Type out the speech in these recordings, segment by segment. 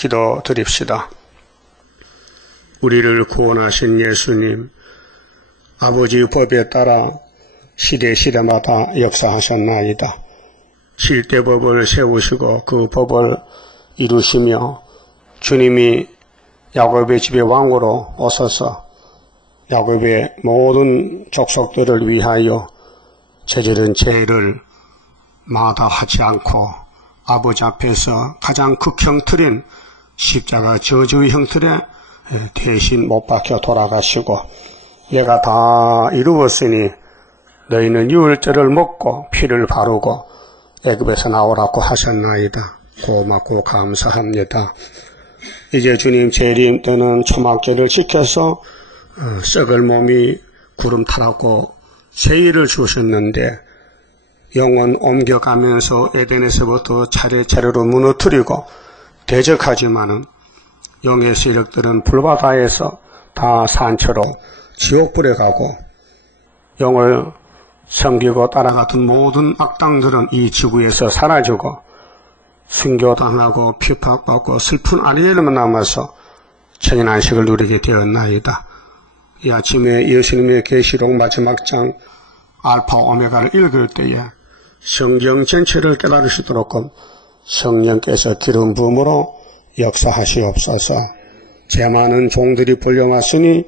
기도드립시다. 우리를 구원하신 예수님, 아버지의 법에 따라 시대마다 역사하셨나이다. 7대 법을 세우시고 그 법을 이루시며 주님이 야곱의 집의 왕으로 오셔서 야곱의 모든 족속들을 위하여 저지른 죄를 마다하지 않고 아버지 앞에서 가장 극형틀인 십자가 저주의 형틀에 대신 못 박혀 돌아가시고 내가 다 이루었으니 너희는 유월절을 먹고 피를 바르고 애굽에서 나오라고 하셨나이다. 고맙고 감사합니다. 이제 주님 재림 때는 초막절을 지켜서 썩을 몸이 구름 타라고 세일을 주셨는데 영원 옮겨가면서 에덴에서부터 차례차례로 무너뜨리고 대적하지만은 영의 세력들은 불바다에서 다 산처로 지옥불에 가고 영을 섬기고 따라갔던 모든 악당들은 이 지구에서 사라지고 순교당하고 핍박받고 슬픈 아리엘만 남아서 천연안식을 누리게 되었나이다. 이 아침에 예수님의 계시록 마지막 장 알파 오메가를 읽을 때에 성경 전체를 깨달으시도록 성령께서 기름 부음으로 역사하시옵소서. 죄 많은 종들이 불려왔으니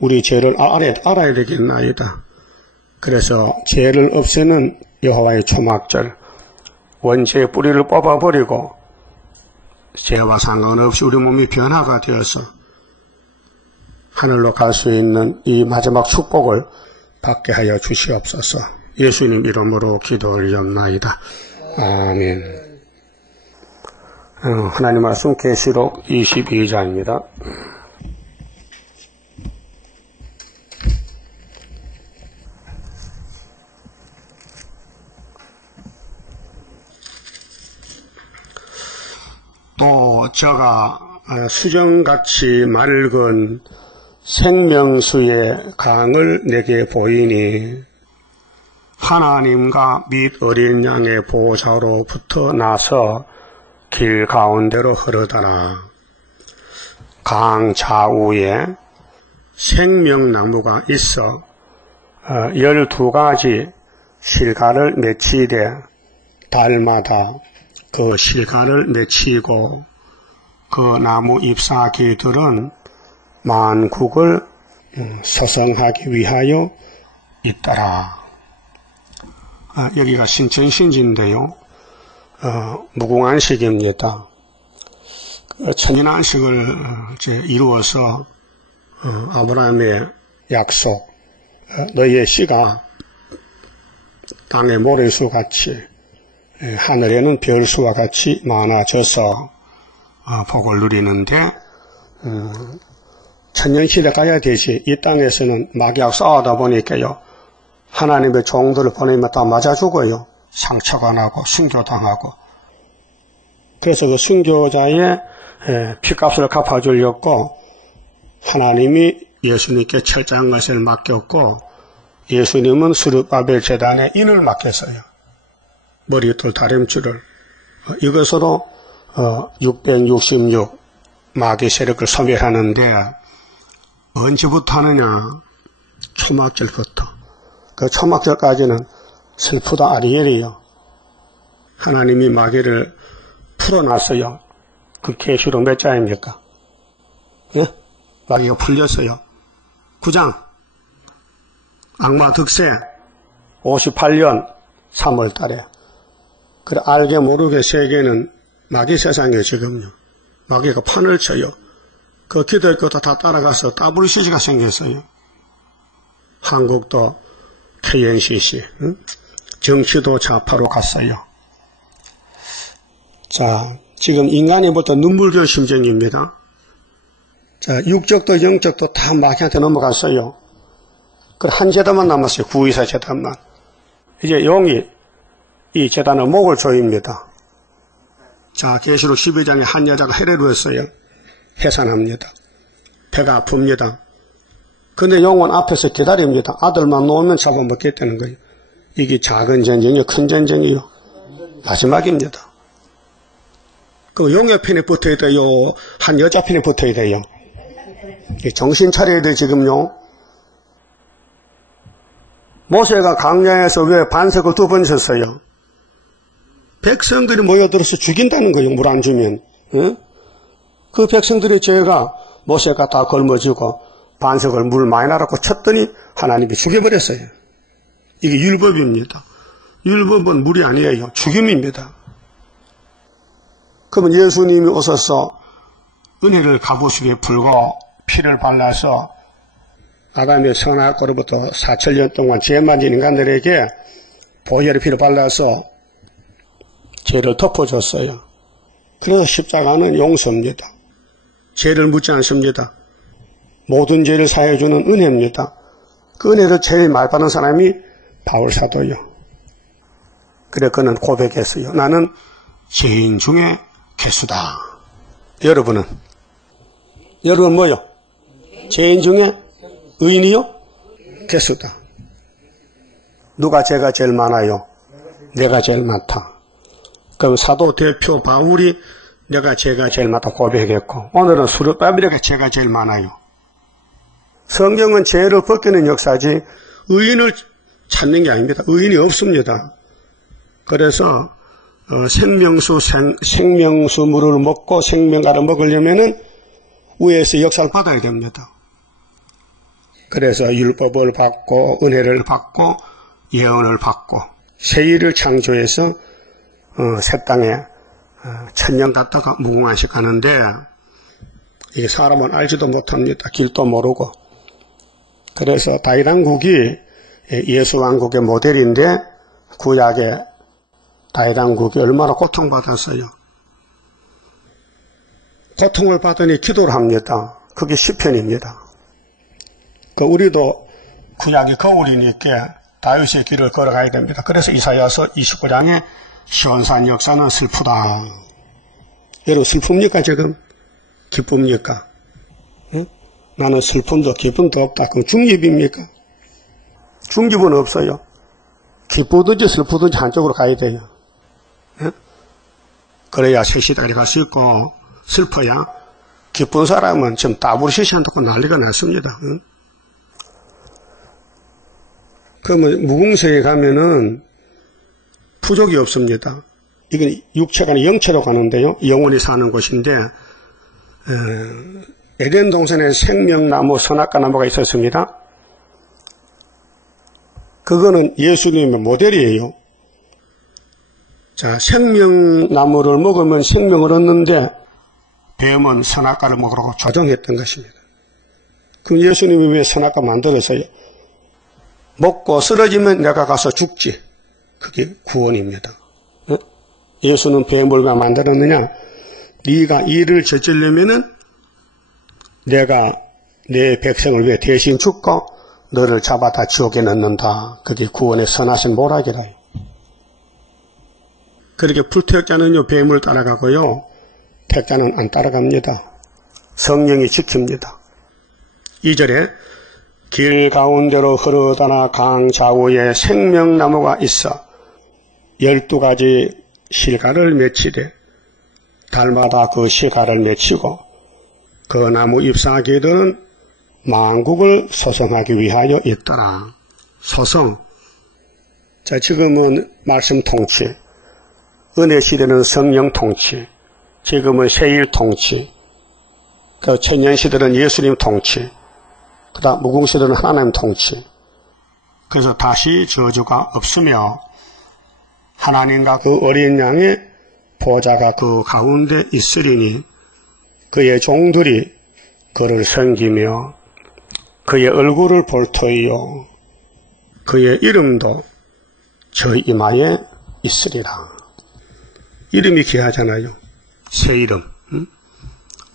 우리 죄를 알아야 되겠나이다. 그래서 죄를 없애는 여호와의 초막절, 원죄의 뿌리를 뽑아버리고 죄와 상관없이 우리 몸이 변화가 되어서 하늘로 갈 수 있는 이 마지막 축복을 받게 하여 주시옵소서. 예수님 이름으로 기도 올렸나이다. 아멘. 하나님 말씀 계시록 22장입니다. 또 저가 수정같이 맑은 생명수의 강을 내게 보이니 하나님과 및 어린 양의 보호자로부터 나서 길 가운데로 흐르더라. 강 좌우에 생명나무가 있어 12가지 실과를 맺히되 달마다 그 실과를 맺히고 그 나무 잎사귀들은 만국을 소성하기 위하여 있더라. 여기가 신천신지인데요. 무궁안식입니다. 천인안식을 이루어서 아브라함의 약속, 너희의 씨가 땅의 모래수같이 하늘에는 별수와 같이 많아져서 복을 누리는데 천년시대 가야 되지. 이 땅에서는 막약 싸우다 보니까요, 하나님의 종들을 보내면 다 맞아 죽어요. 상처가 나고 순교당하고. 그래서 그 순교자의 피값을 갚아주려고 하나님이 예수님께 철저한 것을 맡겼고, 예수님은 스룹바벨 제단에 인을 맡겼어요. 머리털 다림줄을. 이것으로 666 마귀 세력을 소멸하는데 언제부터 하느냐? 초막절부터. 그 초막절까지는 슬프다 아리엘이요. 하나님이 마귀를 풀어놨어요. 그 계시록 몇 장입니까? 예? 마귀가 풀렸어요. 9장. 악마 득세 58년 3월 달에. 그래 알게 모르게 세계는 마귀 세상이에요. 지금요. 마귀가 판을 쳐요. 그 기도할 것도 다 따라가서 WCC가 생겼어요. 한국도 KNCC, 정치도 좌파로 갔어요. 자, 지금 인간이부터 눈물겨울 심정입니다. 자, 육적도 영적도 다 마귀한테 넘어갔어요. 그 한 재단만 남았어요. 구의사 재단만. 이제 영이 이 재단의 목을 조입니다. 자, 계시록 12장에 한 여자가 해례를 했어요. 해산합니다. 배가 아픕니다. 근데 영혼 앞에서 기다립니다. 아들만 놓으면 잡아먹겠다는 거예요. 이게 작은 전쟁이요, 큰 전쟁이요. 마지막입니다. 그 용의 편에 붙어야 돼요? 한 여자 편에 붙어야 돼요? 정신 차려야 돼, 지금요. 모세가 광야에서 왜 반석을 2번 쳤어요? 백성들이 모여들어서 죽인다는 거예요, 물 안 주면. 응? 그 백성들의 죄가 모세가 다 걸머지고 반석을 물 많이 나라고 쳤더니 하나님이 죽여버렸어요. 이게 율법입니다. 율법은 물이 아니에요. 죽임입니다. 그러면 예수님이 오셔서 은혜를 갑옷에 풀고 피를 발라서 아담의 선악과로부터 4000년 동안 죄 만진 인간들에게 보혈의 피를 발라서 죄를 덮어줬어요. 그래서 십자가는 용서입니다. 죄를 묻지 않습니다. 모든 죄를 사해주는 은혜입니다. 그 은혜를 제일 많이 받은 사람이 바울사도요. 그래 그는 고백했어요. 나는 죄인 중에 괴수다. 여러분은? 여러분 뭐요? 죄인 중에 의인이요? 괴수다. 누가 죄가 제일 많아요? 내가 제일 많다. 그럼 사도 대표 바울이 내가 죄가 제일 많다 고백했고, 오늘은 수르바벨에게 죄가 제일 많아요. 성경은 죄를 벗기는 역사지 의인을 찾는 게 아닙니다. 의인이 없습니다. 그래서 생명수 물을 먹고 생명가를 먹으려면은 위에서 역사를 받아야 됩니다. 그래서 율법을 받고 은혜를 받고 예언을 받고 세일을 창조해서 새 땅에 천년 갔다가 무궁화식 가는데 이게 사람은 알지도 못합니다. 길도 모르고. 그래서 다윗 왕국이 예수 왕국의 모델인데 구약의 다윗 왕국이 얼마나 고통받았어요. 고통을 받으니 기도를 합니다. 그게 시편입니다. 우리도 구약이 거울이니까 다윗의 길을 걸어가야 됩니다. 그래서 이사야서 29장에 시온산 역사는 슬프다. 여러분 슬픕니까 지금? 기쁩니까? 응? 나는 슬픔도 기쁨도 없다. 그럼 중립입니까? 중립은 없어요. 기쁘든지 슬프든지 한쪽으로 가야 돼요. 응? 그래야 새 시대에 갈 수 있고 슬퍼야 기쁜 사람은 지금 따부르시시 한다고 난리가 났습니다. 응? 그러면 무궁석에 가면은 부족이 없습니다. 이건 육체가 아니라 영체로 가는데요. 영원히 사는 곳인데 에덴 동산에 생명나무, 선악과 나무가 있었습니다. 그거는 예수님의 모델이에요. 자, 생명나무를 먹으면 생명을 얻는데 뱀은 선악과를 먹으라고 조종했던 것입니다. 그럼 예수님이 왜 선악과 만들었어요? 먹고 쓰러지면 내가 가서 죽지. 그게 구원입니다. 예수는 뱀을 왜 만들었느냐? 네가 일을 저지르면은 내가 내 백성을 위해 대신 죽고 너를 잡아다 지옥에 넣는다. 그게 구원의 선하신 모락이라. 그렇게 불택자는요 뱀을 따라가고요 택자는 안 따라갑니다. 성령이 지킵니다. 2절에 길 가운데로 흐르다나 강 좌우에 생명나무가 있어 12가지 실과를 맺히되 달마다 그 실과를 맺히고 그 나무 잎사귀들은 만국을 소성하기 위하여 있더라. 소성. 자, 지금은 말씀 통치, 은혜 시대는 성령 통치, 지금은 세일 통치, 그 천년 시대는 예수님 통치, 그다음 무궁 시대는 하나님 통치. 그래서 다시 저주가 없으며 하나님과 그 어린 양의 보좌가 그 가운데 있으리니 그의 종들이 그를 섬기며 그의 얼굴을 볼 터이요 그의 이름도 저 이마에 있으리라. 이름이 귀하잖아요. 새 이름,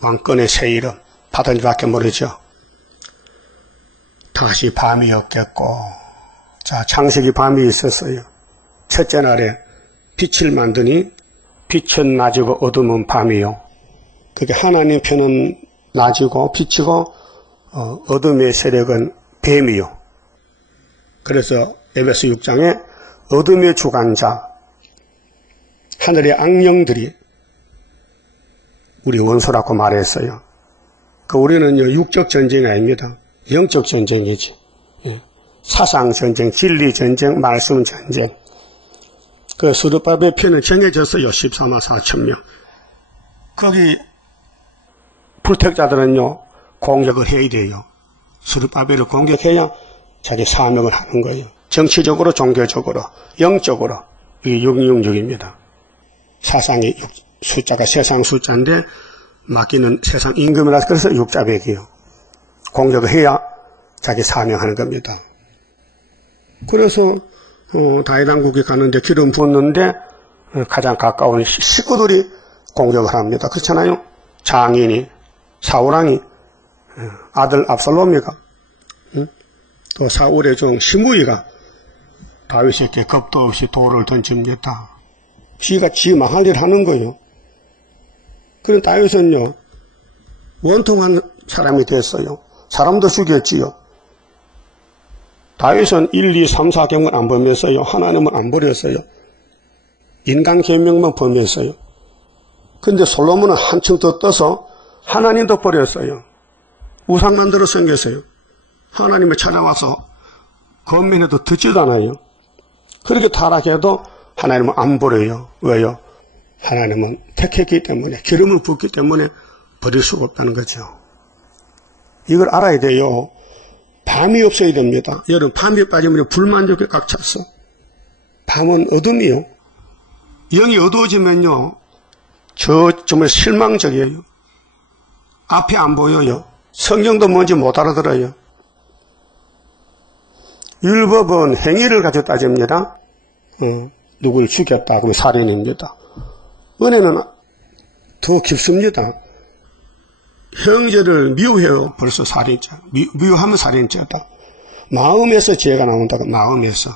왕권의 새 이름 받은 이밖에 모르죠. 다시 밤이었겠고, 자, 창세기 밤이 있었어요. 첫째 날에 빛을 만드니 빛은 낮이고 어둠은 밤이요. 그게 하나님 편은 낮이고 빛이고 어둠의 세력은 뱀이요. 그래서 에베소 6장에 어둠의 주관자, 하늘의 악령들이 우리 원수라고 말했어요. 그 우리는요, 육적 전쟁이 아닙니다. 영적 전쟁이지. 예. 사상 전쟁, 진리 전쟁, 말씀 전쟁. 그 스룹바벨 편은 정해졌어요. 14만 4천 명. 거기 불택자들은요, 공격을 해야 돼요. 스룹바벨을 공격해야 자기 사명을 하는 거예요. 정치적으로, 종교적으로, 영적으로. 이게 666입니다. 사상의 숫자가 세상 숫자인데 맡기는 세상 임금이라서 그래서 육자백이에요. 공격을 해야 자기 사명하는 겁니다. 그래서 다윗 왕국에 가는데 기름 부었는데 가장 가까운 식구들이 공격을 합니다. 그렇잖아요. 장인이 사울왕이 아들 압살롬이가 또 사울의 종 시므이가 다윗에게 겁도 없이 돌을 던집니다. 지가 지 망할 일 하는 거예요. 그런 다윗은요, 원통한 사람이 됐어요. 사람도 죽였지요. 다윗은 1, 2, 3, 4경을 안 범했어요. 하나님은 안 버렸어요. 인간 계명만 범했어요. 근데 솔로몬은 한층 더 떠서 하나님도 버렸어요. 우상 만들어 생겼어요. 하나님이 찾아와서 건면해도 듣지도 않아요. 그렇게 타락해도 하나님은 안 버려요. 왜요? 하나님은 택했기 때문에, 기름을 붓기 때문에 버릴 수가 없다는 거죠. 이걸 알아야 돼요. 밤이 없어야 됩니다. 여러분, 밤이 빠지면 불만족에 꽉 찼어. 밤은 어둠이요. 영이 어두워지면요, 정말 실망적이에요. 앞이 안 보여요. 성경도 뭔지 못 알아들어요. 율법은 행위를 가지고 따집니다. 누구를 죽였다 그러면 살인입니다. 은혜는 더 깊습니다. 형제를 미워해요. 벌써 살인자. 미워하면 살인자다. 마음에서 죄가 나온다고. 마음에서.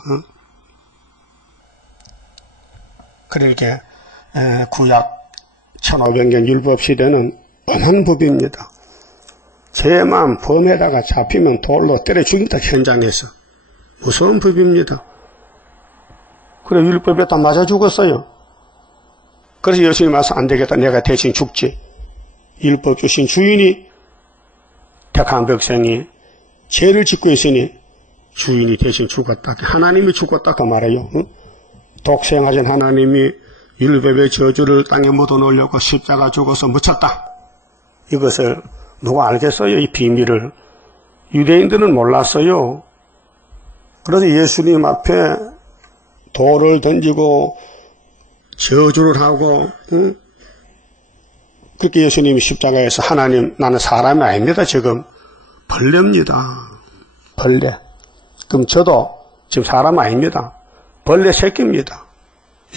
그러니까 구약 1500년 율법 시대는 엄한 법입니다. 죄만 범에다가 잡히면 돌로 때려 죽입니다. 현장에서. 무서운 법입니다. 그래 율법에 다 맞아 죽었어요. 그래서 예수님이 와서 안 되겠다. 내가 대신 죽지. 율법 주신 주인이 택한 백성이 죄를 짓고 있으니 주인이 대신 죽었다. 하나님이 죽었다 그 말이에요. 독생하신 하나님이 율법의 저주를 땅에 묻어놓으려고 십자가 죽어서 묻혔다. 이것을 누가 알겠어요? 이 비밀을. 유대인들은 몰랐어요. 그래서 예수님 앞에 돌을 던지고 저주를 하고 그렇게 예수님이 십자가에서 하나님 나는 사람이 아닙니다. 지금 벌레입니다. 벌레. 그럼 저도 지금 사람 아닙니다. 벌레 새끼입니다.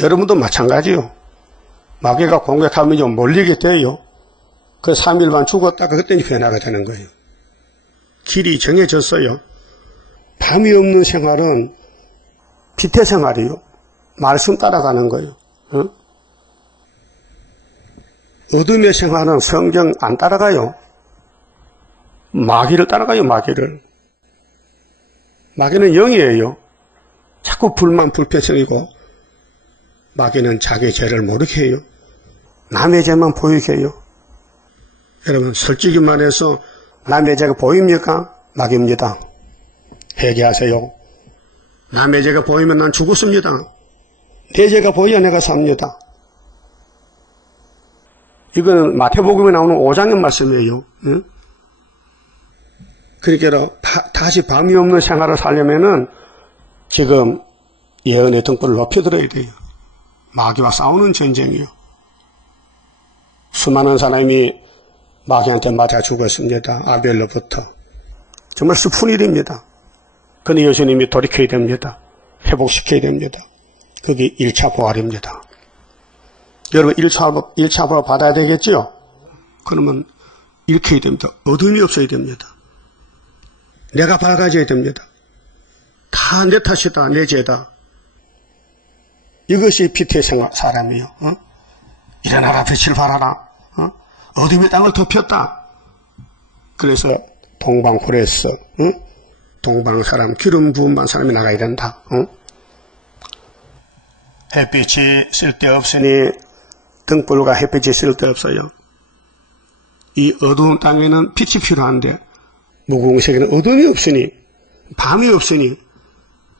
여러분도 마찬가지요. 마귀가 공격하면 좀 몰리게 돼요. 그 3일만 죽었다가 그때는 변화가 되는 거예요. 길이 정해졌어요. 밤이 없는 생활은 빛의 생활이요. 말씀 따라가는 거예요. 어둠의 생활은 성경 안 따라가요. 마귀를 따라가요. 마귀를. 마귀는 영이에요. 자꾸 불만 불평이고 마귀는 자기 죄를 모르게 해요. 남의 죄만 보이게 해요. 여러분 솔직히 말해서 남의 죄가 보입니까? 마귀입니다. 회개하세요. 남의 죄가 보이면 난 죽었습니다. 내 죄가 보여야 내가 삽니다. 이거는 마태복음에 나오는 5장의 말씀이에요. 응? 그러니까 다시 밤이 없는 생활을 살려면은 지금 예언의 등불을 높여들어야 돼요. 마귀와 싸우는 전쟁이요. 수많은 사람이 마귀한테 맞아 죽었습니다. 아벨로부터. 정말 슬픈 일입니다. 그런데 예수님이 돌이켜야 됩니다. 회복시켜야 됩니다. 그게 1차 부활입니다. 여러분 1차 부활 받아야 되겠죠? 그러면 이렇게 해야 됩니다. 어둠이 없어야 됩니다. 내가 밝아져야 됩니다. 다 내 탓이다. 내 죄다. 이것이 빛의 사람이요. 일어나라 빛을 발하라. 어둠의 땅을 덮였다. 그래서 동방호레스 동방 사람 기름 부은 반 사람이 나가야 된다. 햇빛이 쓸데없으니 등불과 햇빛이 쓸데없어요. 이 어두운 땅에는 빛이 필요한데 무공세계는 어둠이 없으니 밤이 없으니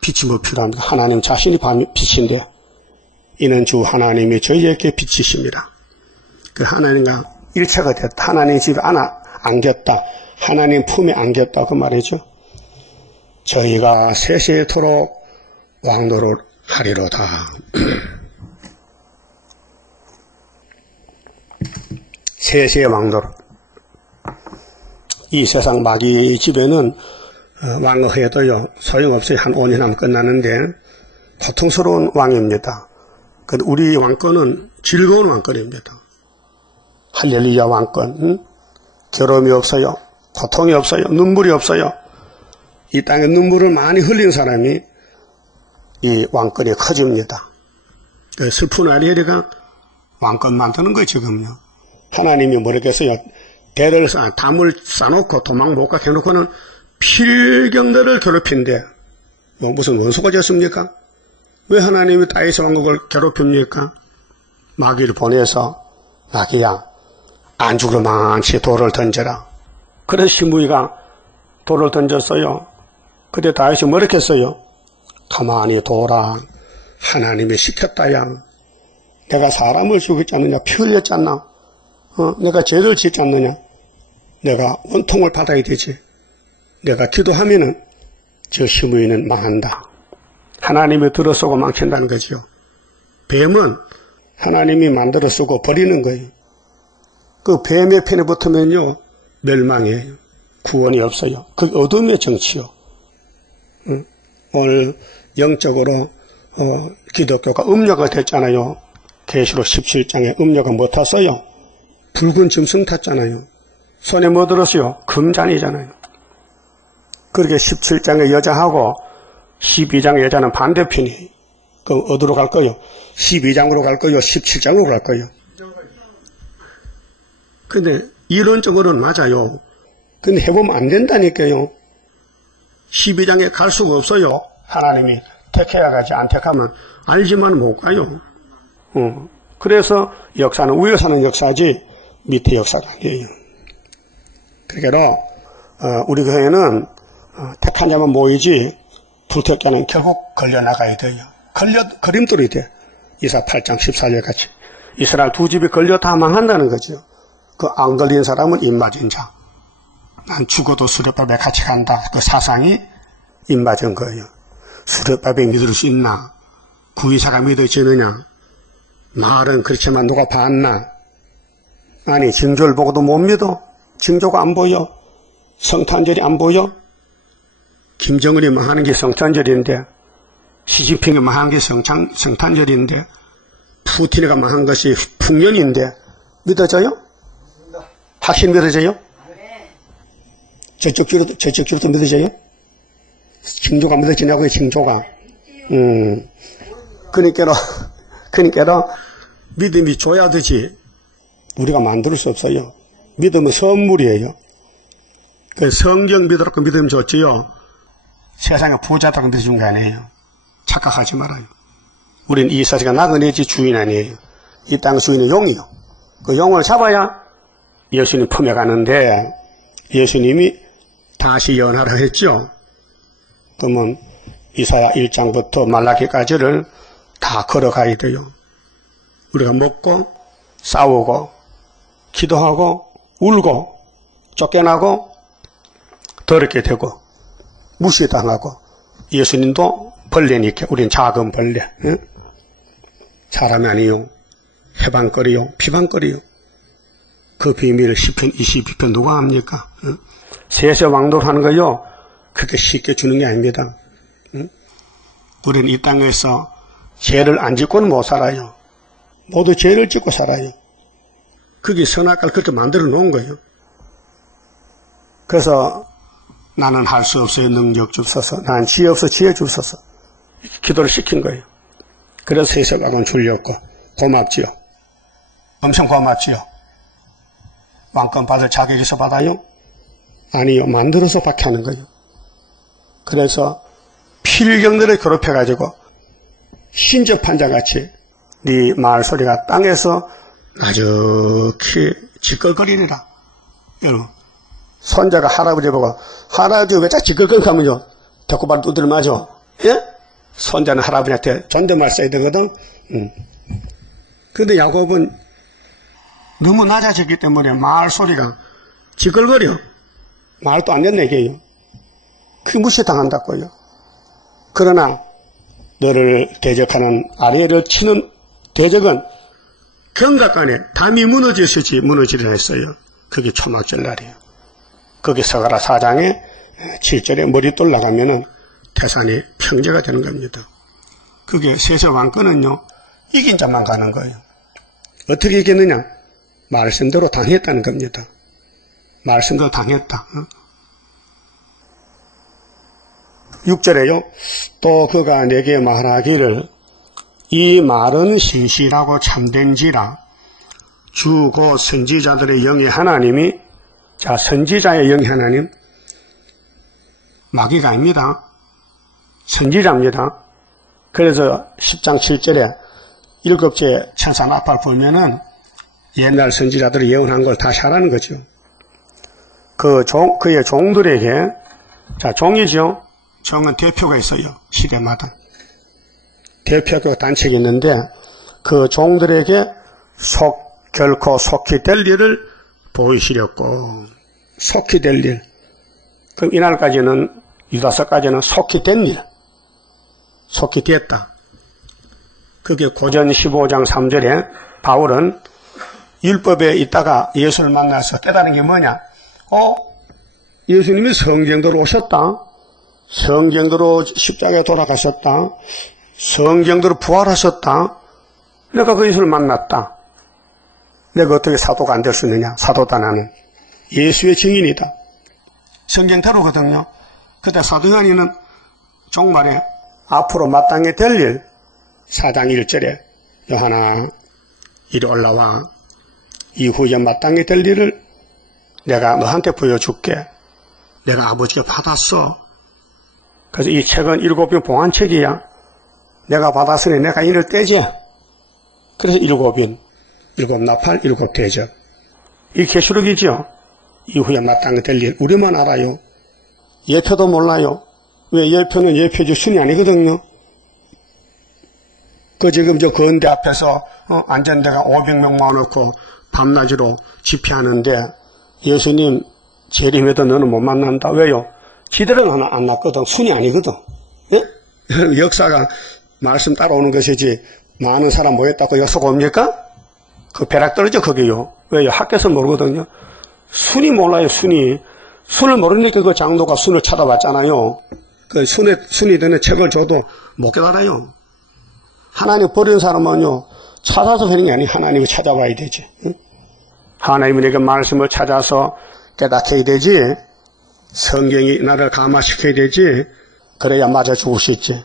빛이 뭐 필요합니까? 하나님 자신이 빛인데 이는 주 하나님이 저희에게 빛이십니다. 그 하나님과 일체가 됐다. 하나님 집에 안겼다. 하나님 품에 안겼다. 그 말이죠. 저희가 세세토록 왕노를 하리로다. 세세의 왕노를. 이 세상 마귀 집에는 왕어해도요 소용없어요. 한 5년 하면 끝나는데 고통스러운 왕입니다. 우리 왕권은 즐거운 왕권입니다. 할렐루야 왕권. 응? 괴로움이 없어요. 고통이 없어요. 눈물이 없어요. 이 땅에 눈물을 많이 흘린 사람이 이 왕권이 커집니다. 슬픈 아리엘이가 왕권 만드는 거예요 지금요. 하나님이 모르겠어요. 담을 싸놓고 도망 못 가게 해놓고는 필경들을 괴롭힌데 무슨 원수가 됐습니까? 왜 하나님이 다윗 왕국을 괴롭힙니까? 마귀를 보내서 마귀야 안죽으로 많이 돌을 던져라. 그래서 시므이가 돌을 던졌어요. 그때 다윗이 뭐라고 했어요? 가만히 둬라. 하나님이 시켰다야. 내가 사람을 죽였지 않느냐? 피 흘렸지 않나? 내가 죄를 짓지 않느냐? 내가 원통을 받아야 되지. 내가 기도하면은 저 시므이는 망한다. 하나님이 들어 쓰고 망친다는 거죠. 뱀은 하나님이 만들어 쓰고 버리는 거예요. 그 뱀의 편에 붙으면요 멸망이에요. 구원이 없어요. 그게 어둠의 정치요. 오늘 영적으로 기독교가 음료가 됐잖아요. 계시록 17장에 음료가 뭐 탔어요? 붉은 짐승 탔잖아요. 손에 뭐 들었어요? 금잔이잖아요. 그렇게 17장의 여자하고 12장의 여자는 반대편이에요. 그럼 어디로 갈 거요? 12장으로 갈 거요? 17장으로 갈 거요? 근데 이론적으로는 맞아요. 근데 해보면 안 된다니까요. 12장에 갈 수가 없어요. 하나님이 택해야 가지 안 택하면 알지만 못 가요. 그래서 역사는 위에 사는 역사지 밑에 역사가 아니에요. 그러니까 우리 교회는 택한 자만 모이지 불택자는 결국 걸려나가야 돼요. 걸림돌이 돼. 이사 8장 14절 같이. 이스라엘 두 집이 걸려 다 망한다는 거죠. 그 안 걸린 사람은 입맞은 자. 난 죽어도 수레밥에 같이 간다. 그 사상이 입맞은 거예요. 수레밥에 믿을 수 있나? 구의사가 믿어지느냐? 말은 그렇지만 누가 봤나? 아니 징조를 보고도 못 믿어? 징조가 안 보여? 성탄절이 안 보여? 김정은이 망하는 게 성탄절인데 시진핑이 망한 게 성탄절인데 푸틴이가 망한 것이 풍년인데 믿어져요? 확실히 믿어져요? 저쪽 귀로도 믿어져요? 징조가 믿어지냐고요, 징조가. 그러니까 믿음이 줘야 되지. 우리가 만들 수 없어요. 믿음은 선물이에요. 그 성경 믿으라고 믿음 줬지요. 세상에 부자다고 믿어준 게 아니에요. 착각하지 말아요. 우린 이 세상에 나그네지 주인 아니에요. 이 땅 주인은 용이요. 그 용을 잡아야 예수님 품에 가는데 예수님이 다시 연하라 했죠. 그러면 이사야 1장부터 말라기까지를 다 걸어가야 돼요. 우리가 먹고 싸우고 기도하고 울고 쫓겨나고 더럽게 되고 무시당하고 예수님도 벌레니까 우린 작은 벌레. 응? 사람이 아니요. 해방거리요. 비방거리요. 그 비밀을 시편 22편 누가 합니까? 응? 세세 왕도를 하는 거요. 그렇게 쉽게 주는 게 아닙니다. 응? 우리는 이 땅에서 죄를 안 짓고는 못 살아요. 모두 죄를 짓고 살아요. 그게 선악과를 그렇게 만들어 놓은 거예요. 그래서 나는 할 수 없어요. 능력 주소서. 난 지혜 없어. 지혜 주소서. 기도를 시킨 거예요. 그래서 세석학원 줄렸고 고맙지요. 엄청 고맙지요. 왕권 받을 자격에서 받아요? 아니요. 만들어서 받게 하는 거예요. 그래서 필경들을 괴롭혀가지고 신접한 자같이 네 말 소리가 땅에서 아주히 지껄거리리라. 여러분, 손자가 할아버지 보고, 할아버지 왜 자꾸 찌끌끌 하면요, 대꾸발 두드려 맞아. 예? 손자는 할아버지한테 존댓말 써야 되거든. 근데 야곱은 너무 낮아졌기 때문에 말 소리가 지글거려. 말도 안 된다, 이게요. 그게 무시당한다고요. 그러나, 너를 대적하는 아래를 치는 대적은 경각간에 담이 무너졌을지 무너지려 했어요. 그게 초막절 날이에요. 거기 서가라 4장에 7절에 머리돌 나가면은 태산이 평제가 되는 겁니다. 그게 세세왕권은요, 이긴 자만 가는 거예요. 어떻게 이겼느냐? 말씀대로 당했다는 겁니다. 말씀대로 당했다. 6절에요. 또 그가 내게 말하기를 이 말은 신실하고 참된지라 주 곧 선지자들의 영의 하나님이, 자, 선지자의 영의 하나님, 마귀가 아닙니다. 선지자입니다. 그래서 10장 7절에 7째 천사 나팔 보면은 옛날 선지자들이 예언한 걸 다시 하라는 거죠. 그의 종들에게, 자, 종이죠. 종은 대표가 있어요. 시대마다. 대표가 단체가 있는데 그 종들에게 결코 속히 될 일을 보이시렸고, 속히 될 일. 그럼 이날까지는, 유다서까지는 속히 된 일. 속히 됐다. 그게 고전 15장 3절에 바울은 율법에 있다가 예수를 만나서 깨달은 게 뭐냐? 예수님이 성경대로 오셨다. 성경대로 십자가에 돌아가셨다. 성경대로 부활하셨다. 내가 그 예수를 만났다. 내가 어떻게 사도가 안 될 수 있느냐? 사도다 나는. 예수의 증인이다. 성경대로거든요. 그때 사도 요한이는 종말에 앞으로 마땅히 될 일, 4장 1절에 요한아 이리 올라와 이후에 마땅히 될 일을 내가 너한테 보여줄게. 내가 아버지가 받았어. 그래서 이 책은 7인 봉안책이야. 내가 받았으니 내가 이를 떼지. 그래서 7인, 7나팔, 7대접. 이 계시록이죠. 이후에 마땅히 될 일 우리만 알아요. 예표도 몰라요. 왜? 예표는 예표지 순이 아니거든요. 지금 저 건대 앞에서 안전대가 500명 모아놓고 밤낮으로 집회하는데 예수님 재림에도 너는 못 만난다. 왜요? 지들은 하나 안 났거든. 순이 아니거든. 예? 역사가 말씀 따라오는 것이지 많은 사람 모였다고 역사가 옵니까? 그 벼락 떨어져 거기요. 왜요? 학교에서 모르거든요. 순이 몰라요. 순을 모르니까 그 장로가 순을 찾아봤잖아요. 그 순이 되는 책을 줘도 못 깨달아요. 하나님 버리는 사람은요, 찾아서 되는 게 아니에요. 하나님을 찾아봐야 되지. 응? 하나님은 내게 말씀을 찾아서 깨닫게 되지, 성경이 나를 감화시켜야 되지, 그래야 맞아 죽을 수 있지.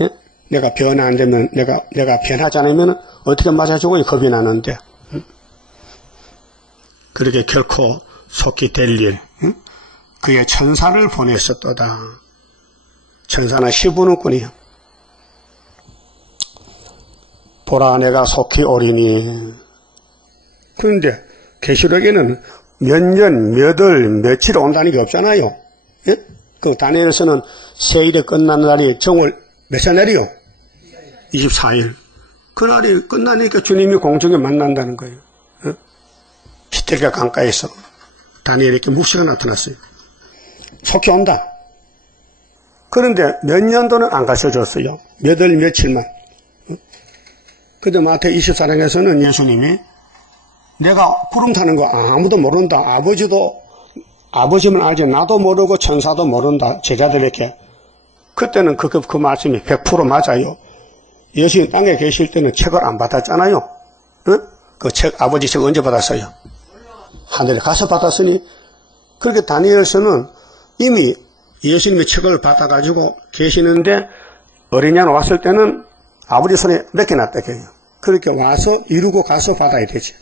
예? 내가 변화 안 되면, 내가 변하지 않으면 어떻게 맞아 죽어요? 겁이 나는데. 응? 그렇게 결코 속히 될 일, 응? 그의 천사를 보냈었도다. 천사는 시부는꾼이요. 보라 내가 속히 오리니. 그런데 계시록에는 몇 년, 몇 월, 며칠 온다는 게 없잖아요. 예? 그 다니엘서는 세일에 끝나는 날이 정월 몇째 날이요? 24일. 그날이 끝나니까 주님이 공중에 만난다는 거예요. 예? 히텔가 강가에서 다니엘에게 묵시가 나타났어요. 속히 온다. 그런데 몇 년도는 안 가르쳐줬어요. 몇 월, 며칠만. 근데 마태 24장에서는 예수님이 내가 구름 타는 거 아무도 모른다. 아버지만 알지 나도 모르고 천사도 모른다. 제자들에게. 그때는 그 말씀이 100% 맞아요. 예수님 땅에 계실 때는 책을 안 받았잖아요. 응? 그 책, 아버지 책 언제 받았어요? 하늘에 가서 받았으니. 그렇게 다니엘서는 이미 예수님의 책을 받아가지고 계시는데 어린 양 왔을 때는 아버지 손에 맡겨놨다. 그렇게 와서 이루고 가서 받아야 되지.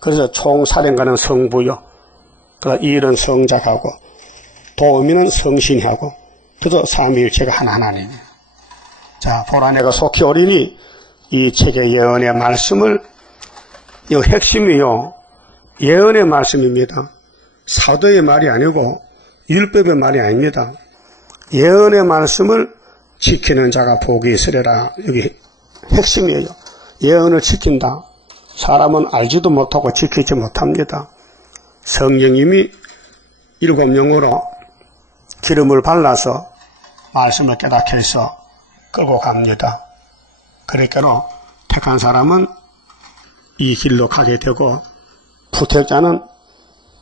그래서 총사령관은 성부요. 그 일은 성작하고 도우미는 성신이 하고 그래서 삼위일체가 하나님이에요. 자, 보라 내가 속히 오리니 이 책의 예언의 말씀을 이 핵심이요. 예언의 말씀입니다. 사도의 말이 아니고 율법의 말이 아닙니다. 예언의 말씀을 지키는 자가 복이 있으리라. 여기 핵심이에요. 예언을 지킨다. 사람은 알지도 못하고 지키지 못합니다. 성령님이 7영으로 기름을 발라서 말씀을 깨닫게 해서 끌고 갑니다. 그러니까 택한 사람은 이 길로 가게 되고 부택자는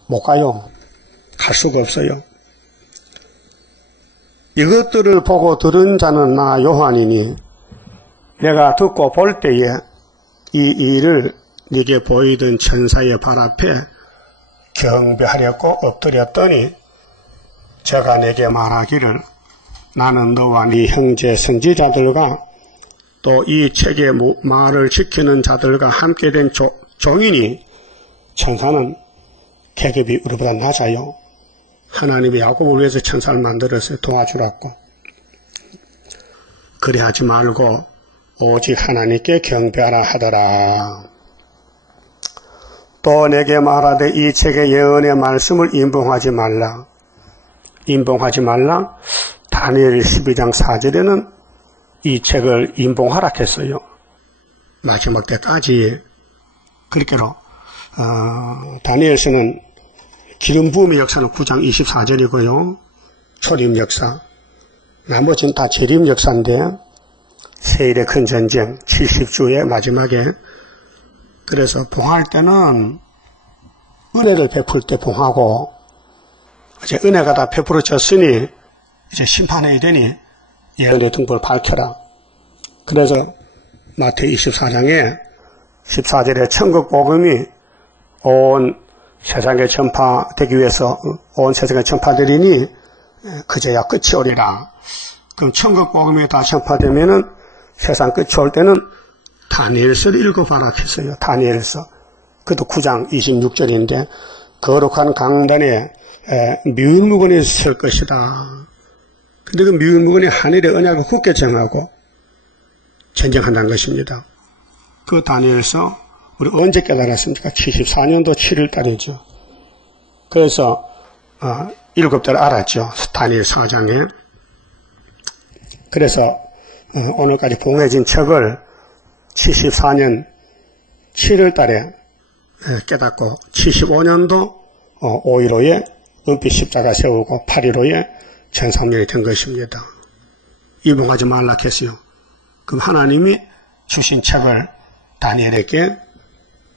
못 가요. 갈 수가 없어요. 이것들을 보고 들은 자는 나 요한이니 내가 듣고 볼 때에 이 일을 네게 보이던 천사의 발 앞에 경배하려고 엎드렸더니 제가 내게 말하기를 나는 너와 네 형제 선지자들과 또 이 책의 말을 지키는 자들과 함께 된 종이니 천사는 계급이 우리보다 낮아요. 하나님이 야곱을 위해서 천사를 만들어서 도와주라고. 그래 하지 말고 오직 하나님께 경배하라 하더라. 또 내게 말하되 이 책의 예언의 말씀을 임봉하지 말라. 임봉하지 말라. 다니엘 12장 4절에는 이 책을 임봉하라 했어요. 마지막 때까지. 그렇게로 다니엘서는 기름 부음의 역사는 9장 24절이고요. 초림 역사. 나머지는 다 재림 역사인데 세일의 큰 전쟁 70주의 마지막에 그래서 봉할 때는 은혜를 베풀 때 봉하고 이제 은혜가 다 베풀어졌으니 이제 심판해야 되니 예언의 등불을 밝혀라. 그래서 마태복음 24장에 14절에 천국 복음이 온 세상에 전파되기 위해서 온 세상에 전파되리니 그제야 끝이 오리라. 그럼 천국 복음이 다 전파되면은 세상 끝이 올 때는 다니엘서를 읽어봐라 했어요. 다니엘서. 그것도 9장 26절인데 거룩한 강단에 뮤일무건이 설 것이다. 근데 그 뮤일무건이 하늘의 언약을 굳게 정하고 전쟁한다는 것입니다. 그 다니엘서 우리 언제 깨달았습니까? 74년도 7월 달이죠. 그래서 7달 알았죠. 다니엘 4장에. 그래서 오늘까지 봉해진 척을 74년 7월 달에 깨닫고 75년도 5.15에 은빛 십자가 세우고 8.15에 전상명이 된 것입니다. 이봉하지 말라 했어요. 그럼 하나님이 주신 책을 다니엘에게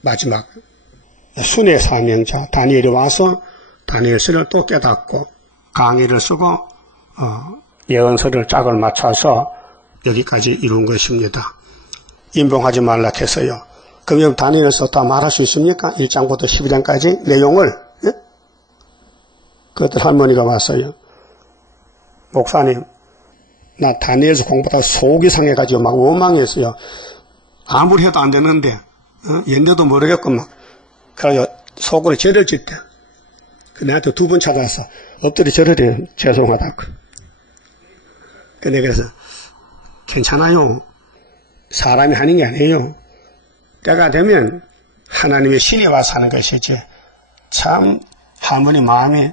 마지막 순회 사명자 다니엘이 와서 다니엘서를 또 깨닫고 강의를 쓰고 예언서를 짝을 맞춰서 여기까지 이룬 것입니다. 임봉하지 말라 했어요. 그럼 여기 다니엘서 다 말할 수 있습니까? 1장부터 12장까지 내용을. 예? 그것들 할머니가 왔어요. 목사님, 나 다니엘서 공부하다가 속이 상해가지고 막 원망했어요. 아무리 해도 안 되는데 옛날도 모르겠고 막 그래가지고 속으로 절을 짓대. 내한테 2번 찾아서 엎드려 절을 죄송하다고. 근데 그래서 괜찮아요. 사람이 하는 게 아니에요. 때가 되면 하나님의 신이 와서 하는 것이지. 참 할머니 마음이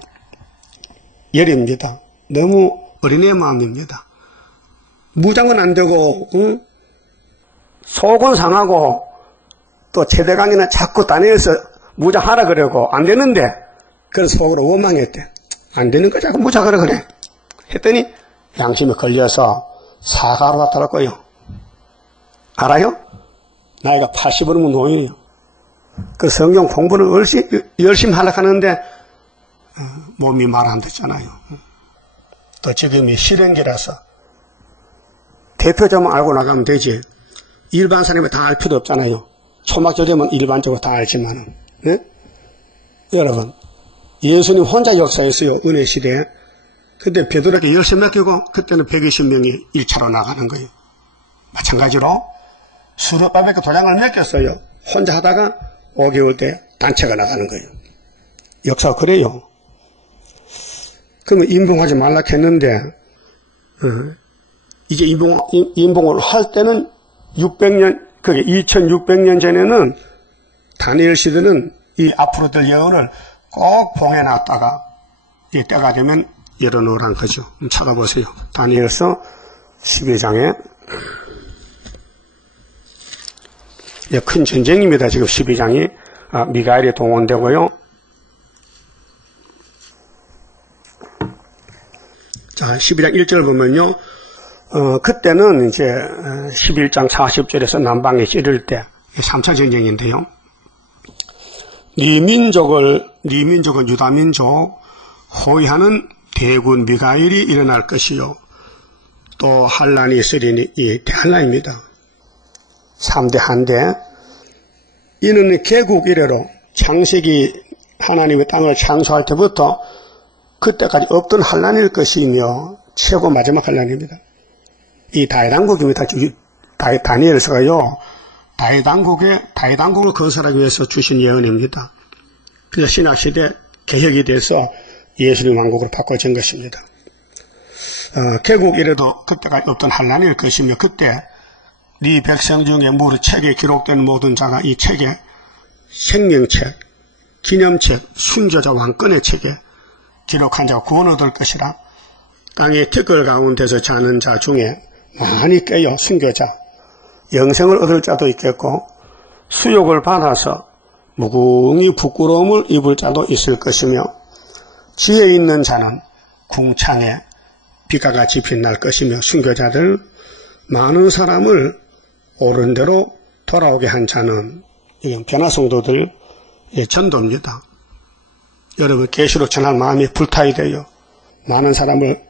여립니다. 너무 어린애 마음입니다. 무장은 안 되고 속은 상하고 또 최대강이나 자꾸 다니엘서 무장하라 그러고 안 되는데 그래서 속으로 원망했대. 안 되는 거 자꾸 무장하라 그래. 했더니 양심에 걸려서 사과로 왔더라고요. 알아요? 나이가 80을 넘은 노인이에요. 그 성경 공부를 열심히 하려고 하는데 몸이 말 안 듣잖아요. 또 지금이 실행기라서 대표자만 알고 나가면 되지. 일반 사람이 다 알 필요 없잖아요. 초막절이면 일반적으로 다 알지만은. 네? 여러분, 예수님 혼자 역사했어요. 은혜 시대에. 그때 베드로에게 열쇠 맡기고 그때는 120명이 1차로 나가는 거예요. 마찬가지로 수르바벨에게 도장을 맡겼어요. 혼자 하다가 5개월 때 단체가 나가는 거예요. 역사가 그래요. 그러면 임봉하지 말라 했는데 이제 임봉을 할 때는 600년, 그게 2600년 전에는 다니엘 시대는 이 앞으로 될 예언을 꼭 봉해놨다가 이 때가 되면 열어놓으란 거죠. 찾아보세요. 다니엘서 12장에 큰 전쟁입니다. 지금 12장이 미가엘이 동원되고요. 자, 12장 1절 보면요. 그때는 이제 11장 40절에서 남방에 찌를 때 3차 전쟁인데요. 네 민족은 유다민족 호위하는 대군 미가엘이 일어날 것이요. 또 한란이 있으리니 이 대한란입니다. 3대 한대. 이는 개국 이래로 창세기 하나님의 땅을 창조할 때부터 그때까지 없던 한란일 것이며 최고 마지막 한란입니다. 이 다윗왕국입니다. 다니엘서가요. 다윗왕국을 건설하기 위해서 주신 예언입니다. 그래서 신약시대 개혁이 돼서 예수님 왕국으로 바꿔진 것입니다. 개국 이래도 그때까지 없던 한란일 것이며 그때 네 백성 중에 무릇 책에 기록된 모든 자가 이 책에 생명책, 기념책, 순교자 왕권의 책에 기록한 자가 구원 얻을 것이라. 땅의 티끌 가운데서 자는 자 중에 많이 깨어 순교자, 영생을 얻을 자도 있겠고 수욕을 받아서 무궁히 부끄러움을 입을 자도 있을 것이며 지혜 있는 자는 궁창에 빛과 같이 빛날 것이며 순교자들 많은 사람을 옳은 대로 돌아오게 한 자는 이건 변화성도들 전도입니다. 여러분 계시록 전할 마음이 불타야 돼요. 많은 사람을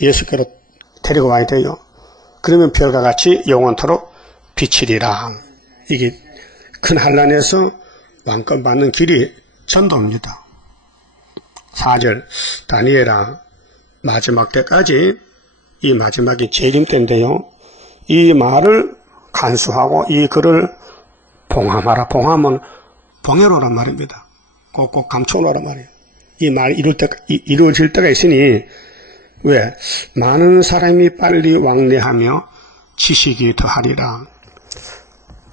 예수께로 데리고 와야 돼요. 그러면 별과 같이 영원토록 비치리라. 이게 큰 한란에서 왕권 받는 길이 전도입니다. 4절 다니엘아 마지막 때까지 이 마지막이 재림 때인데요. 이 말을 간수하고 이 글을 봉함하라. 봉함은 봉해로란 말입니다. 꼭꼭 감춰놓으란 말이에요. 이 말이 이루어질 때가 있으니 왜? 많은 사람이 빨리 왕래하며 지식이 더하리라.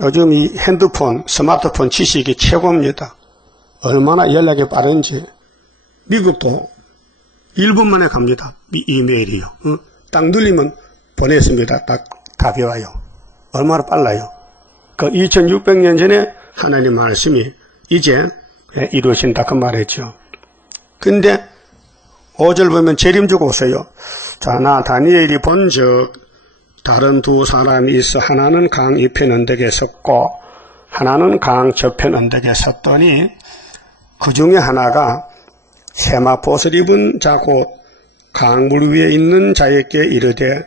요즘 이 핸드폰, 스마트폰 지식이 최고입니다. 얼마나 연락이 빠른지. 미국도 1분 만에 갑니다. 이메일이요. 딱 눌리면 보냈습니다. 딱 답이 와요. 얼마나 빨라요. 그 2600년 전에 하나님 말씀이 이제 이루어진다 그 말이죠. 근데 5절 보면 재림 주고 오세요. 자, 나 다니엘이 본즉 다른 두 사람이 있어 하나는 강 이편 언덕에 섰고 하나는 강 저편 언덕에 섰더니 그 중에 하나가 세마포옷을 입은 자 곧 강물 위에 있는 자에게 이르되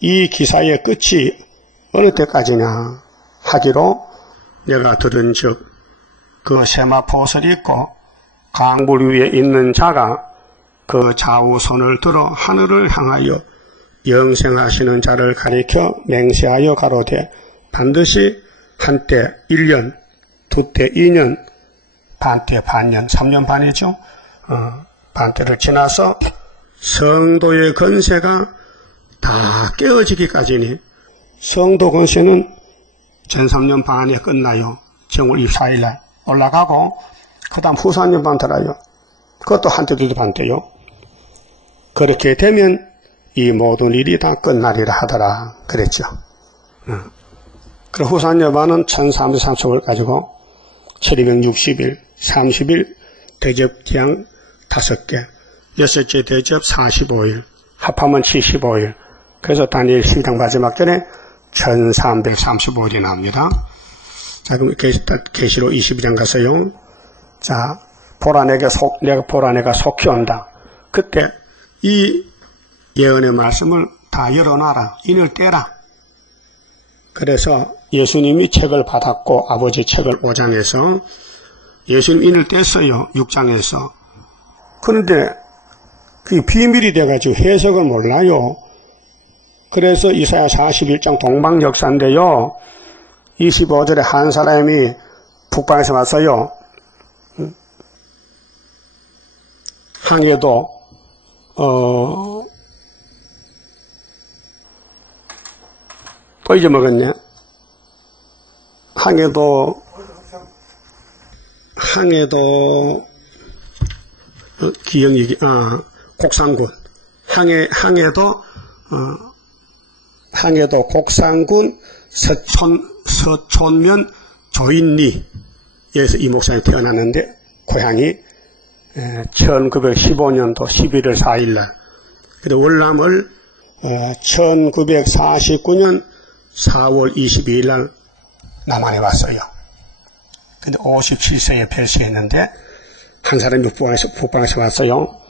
이 기사의 끝이 어느 때까지냐 하기로 내가 들은즉 그 세마포옷을 입고 강물 위에 있는 자가 그 좌우 손을 들어 하늘을 향하여 영생하시는 자를 가리켜 맹세하여 가로되 반드시 한때 1년, 두때 2년, 반때 반년, 3년 반이죠. 반때를 지나서 성도의 권세가 다 깨어지기까지니 성도 권세는 전 3년 반에 끝나요. 정월 24일날 올라가고 그 다음 후 4년 반 들어요. 그것도 한때도 반때요. 그렇게 되면 이 모든 일이 다 끝나리라 하더라 그랬죠. 그리고 후 4년 반은 1330을 가지고 1260일, 30일 대접기양 5개, 여섯째 대접 45일, 합하면 75일. 그래서 다니엘 12장 마지막 전에 1335일이 나옵니다. 자, 그럼 계시록 22장 가서요. 자, 보라 내가 속히 온다. 그때 이 예언의 말씀을 다 열어놔라. 인을 떼라. 그래서 예수님이 책을 받았고 아버지 책을 5장에서 예수님 인을 뗐어요. 6장에서. 그런데 그게 비밀이 돼가지고 해석을 몰라요. 그래서 이사야 41장 동방역사인데요. 25절에 한 사람이 북방에서 왔어요. 항해도 또 잊어먹었네. 항해도 기영이 곡상군 항해도 곡상군 서촌면 조인리에서 이 목사님이 태어났는데 고향이 1915년도 11월 4일날 그리고 월남을 1949년 4월 22일날 남한에 왔어요. 근데 57세에 별세했는데 한 사람이 북방에서 왔어요.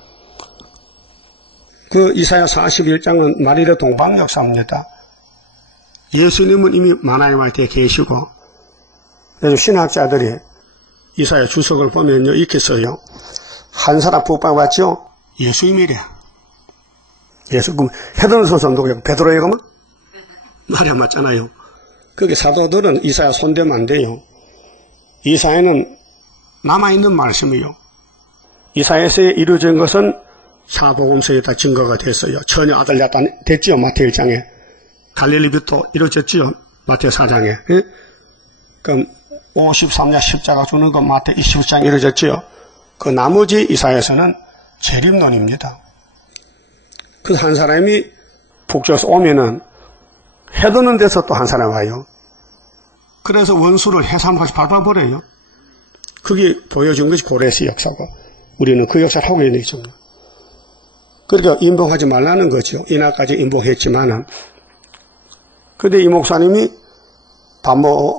그 이사야 41장은 마리아 동방 역사입니다. 예수님은 이미 만화의 때에 계시고 그래서 신학자들이 이사야 주석을 보면요 이렇게 써요. 한 사람 북방 왔죠? 예수님이래. 예수 그럼 헤드너서 누구예요? 베드로예요? 말이 안 맞잖아요. 그게 사도들은 이사야 손대면 안 돼요. 이사야는 남아있는 말씀이요. 이사야에서 이루어진 것은 사복음서에 다 증거가 됐어요. 처녀 아들 됐지요. 마태 1장에. 갈릴리부터 이루어졌지요. 마태 4장에. 예? 그럼 53년 십자가 주는 거 마태 29장에 이루어졌지요. 그 나머지 이사야에서는 재림론입니다. 그래서 한 사람이 북쪽에서 오면은 해도는 데서 또 한 사람 와요. 그래서 원수를 해삼같이 밟아버려요. 그게 보여준 것이 고레스 역사고 우리는 그 역사를 하고 있는 거죠. 그러니까 인봉하지 말라는 거죠. 이날까지 인봉했지만은. 근데 이 목사님이